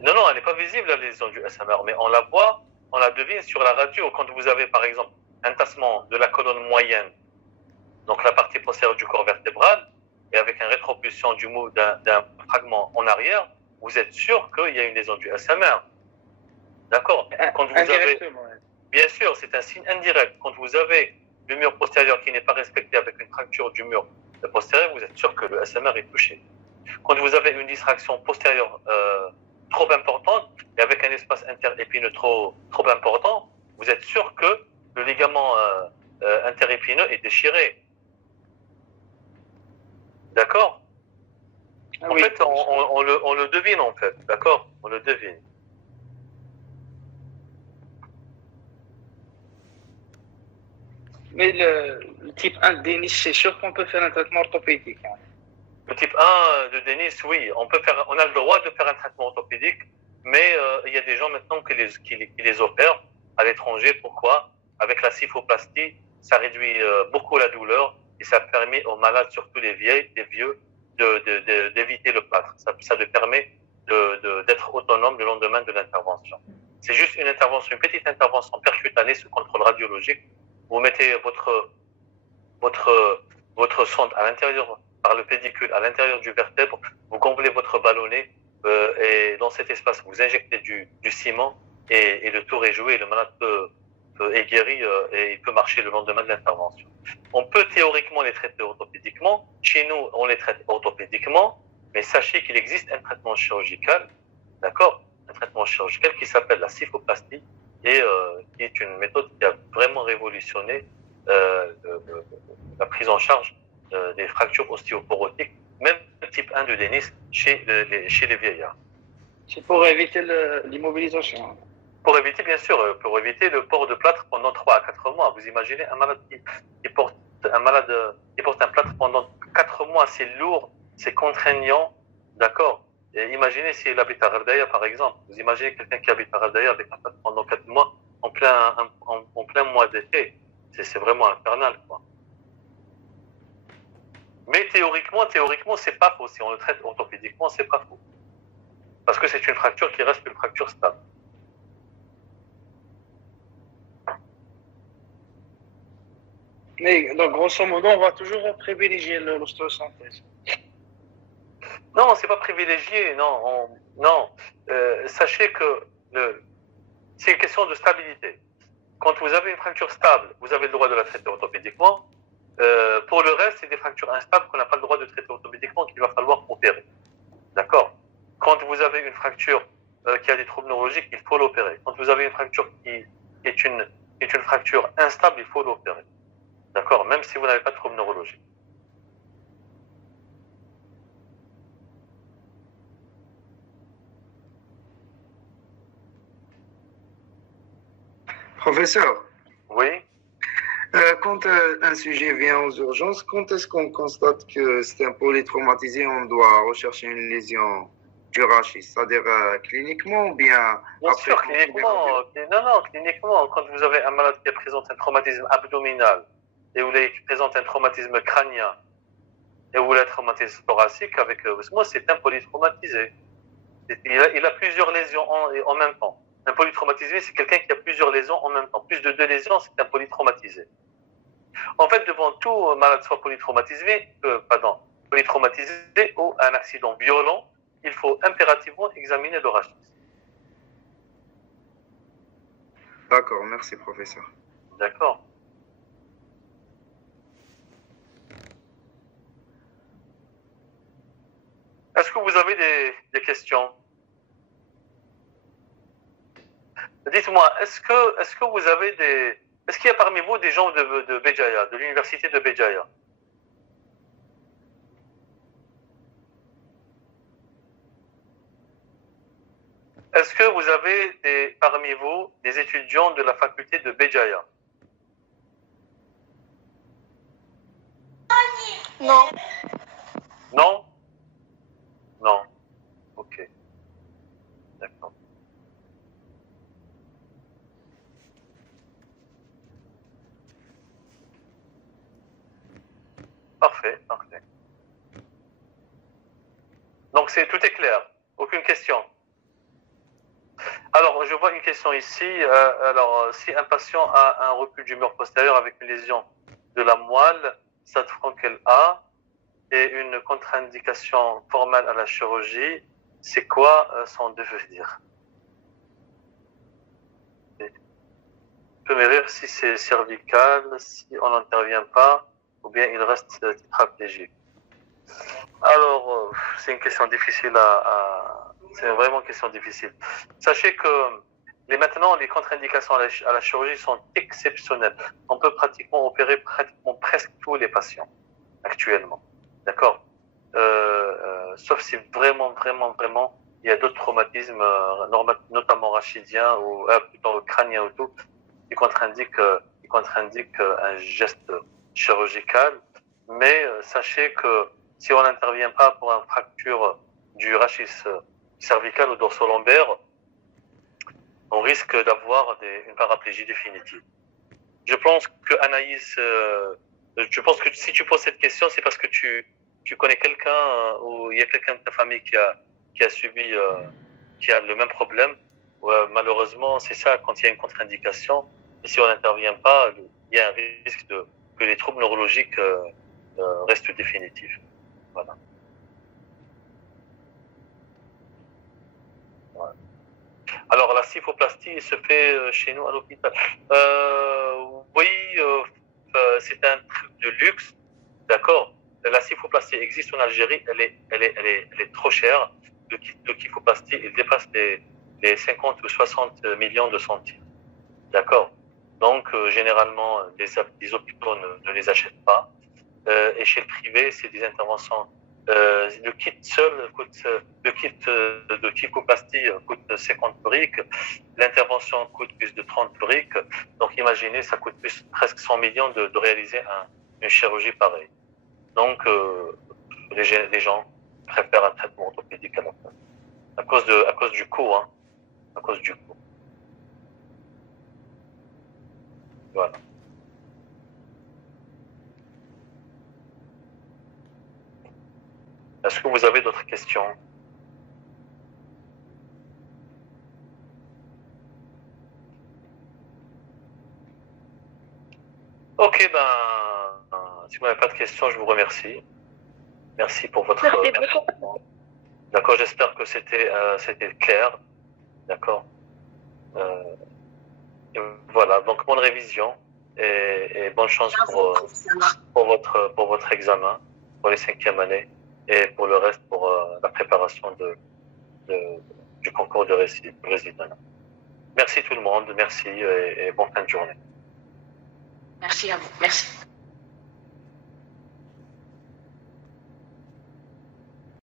Non, non, elle n'est pas visible, la lésion du SMR, mais on la voit, on la devine sur la radio. Quand vous avez, par exemple, un tassement de la colonne moyenne, donc la partie postérieure du corps vertébral, et avec une rétropulsion d'un fragment en arrière, vous êtes sûr qu'il y a une lésion du SMR. D'accord? Quand vous avez, bien sûr, c'est un signe indirect. Quand vous avez le mur postérieur qui n'est pas respecté avec une fracture du mur postérieur, vous êtes sûr que le SMR est touché. Quand vous avez une distraction postérieure trop importante et avec un espace interépineux trop important, vous êtes sûr que le ligament interépineux est déchiré. D'accord? En fait, on le devine, en fait. D'accord? On le devine. Mais le type 1 de Denis, c'est sûr qu'on peut faire un traitement orthopédique. Hein. Le type 1 de Denis, oui, on a le droit de faire un traitement orthopédique, mais il y a des gens maintenant qui les opèrent à l'étranger. Pourquoi? Avec la kyphoplastie, ça réduit beaucoup la douleur et ça permet aux malades, surtout les vieux, d'éviter le plâtre. Ça leur permet d'être autonome le lendemain de l'intervention. C'est juste une petite intervention percutanée sous contrôle radiologique. Vous mettez votre sonde à l'intérieur, par le pédicule, à l'intérieur du vertèbre, vous gonflez votre ballonnet et dans cet espace, vous injectez du ciment et le tour est joué. Le malade est guéri et il peut marcher le lendemain de l'intervention. On peut théoriquement les traiter orthopédiquement. Chez nous, on les traite orthopédiquement, mais sachez qu'il existe un traitement chirurgical, d'accord? Un traitement chirurgical qui s'appelle la kyphoplastie et qui est une méthode qui a vraiment révolutionné la prise en charge des fractures ostéoporotiques, même le type 1 de Denis chez les vieillards. C'est pour éviter l'immobilisation. Pour éviter, bien sûr, pour éviter le port de plâtre pendant 3 à 4 mois. Vous imaginez un malade qui porte un plâtre pendant 4 mois, c'est lourd, c'est contraignant, d'accord? Et imaginez s'il habite à Ardaya, par exemple. Vous imaginez quelqu'un qui habite à Ardaya avec un plâtre pendant 4 mois en plein mois d'été. C'est vraiment infernal, quoi. Mais théoriquement, c'est pas faux. Si on le traite orthopédiquement, c'est pas faux. Parce que c'est une fracture qui reste une fracture stable. Mais donc, grosso modo, on va toujours privilégier l'ostéosynthèse. Non, c'est pas privilégié, non. Non. Sachez que c'est une question de stabilité. Quand vous avez une fracture stable, vous avez le droit de la traiter orthopédiquement. Pour le reste, c'est des fractures instables qu'on n'a pas le droit de traiter orthopédiquement, qu'il va falloir opérer. D'accord? Quand vous avez une fracture qui a des troubles neurologiques, il faut l'opérer. Quand vous avez une fracture qui est une fracture instable, il faut l'opérer. D'accord? Même si vous n'avez pas de troubles neurologiques. Professeur, Oui? quand un sujet vient aux urgences, quand est-ce qu'on constate que c'est un polytraumatisé, on doit rechercher une lésion du rachis, c'est-à-dire cliniquement ou bien Bien sûr, cliniquement. Non, cliniquement. Quand vous avez un malade qui présente un traumatisme abdominal et où il présente un traumatisme crânien et où il a un traumatisme thoracique, avec moi, c'est un polytraumatisé. Il a plusieurs lésions en même temps. Un polytraumatisé, c'est quelqu'un qui a plusieurs lésions en même temps. Plus de 2 lésions, c'est un polytraumatisé. En fait, devant tout malade soit polytraumatisé ou un accident violent, il faut impérativement examiner le rachis. D'accord, merci professeur. D'accord. Est-ce que vous avez des questions? Dites-moi, est-ce que vous avez est-ce qu'il y a parmi vous des gens de Béjaïa, de l'université de Béjaïa? Est-ce que vous avez parmi vous des étudiants de la faculté de Béjaïa? Non. Non? Non. Ok. D'accord. Parfait, parfait. Donc tout est clair. Aucune question. Alors, je vois une question ici. Alors, si un patient a un recul du mur postérieur avec une lésion de la moelle, ça qu'elle a, et une contre-indication formelle à la chirurgie, c'est quoi son devenir? Je peux me dire si c'est cervical, si on n'intervient pas, ou bien il reste tétraplégique. Alors, c'est une question difficile c'est vraiment une question difficile. Sachez que maintenant, les contre-indications à la chirurgie sont exceptionnelles. On peut pratiquement opérer presque tous les patients actuellement. D'accord? Sauf si vraiment, il y a d'autres traumatismes, notamment rachidiens ou plutôt crâniens ou tout, qui contre-indiquent un geste chirurgical. Mais sachez que si on n'intervient pas pour une fracture du rachis cervical ou dorsolombaire, on risque d'avoir une paraplégie définitive. Je pense que Anaïs, je pense que si tu poses cette question, c'est parce que tu connais quelqu'un ou il y a quelqu'un de ta famille qui a subi, qui a le même problème. Malheureusement, c'est ça, quand il y a une contre-indication, et si on n'intervient pas, il y a un risque que les troubles neurologiques restent définitifs. Voilà. Voilà. Alors, la kyphoplastie se fait chez nous à l'hôpital. Oui, c'est un truc de luxe, d'accord. La kyphoplastie existe en Algérie, elle est trop chère. Le kyphoplastie, il dépasse les 50 ou 60 millions de centimes, d'accord. Donc, généralement, les hôpitaux ne les achètent pas. Et chez le privé, c'est des interventions. Le kit seul le kit de kyphoplastie coûte 50 briques. L'intervention coûte plus de 30 briques. Donc, imaginez, ça coûte presque 100 millions de réaliser une chirurgie pareille. Donc, les gens préfèrent un traitement orthopédique à cause du coût, hein. À cause du coût. Voilà. Est-ce que vous avez d'autres questions? Ok, si vous n'avez pas de questions, je vous remercie. Merci pour votre... D'accord, j'espère que c'était clair. D'accord. Voilà, donc bonne révision et bonne chance pour votre examen, pour les 5e années et pour le reste, pour la préparation du concours de résident. Merci tout le monde, merci et bonne fin de journée. Merci à vous. Merci.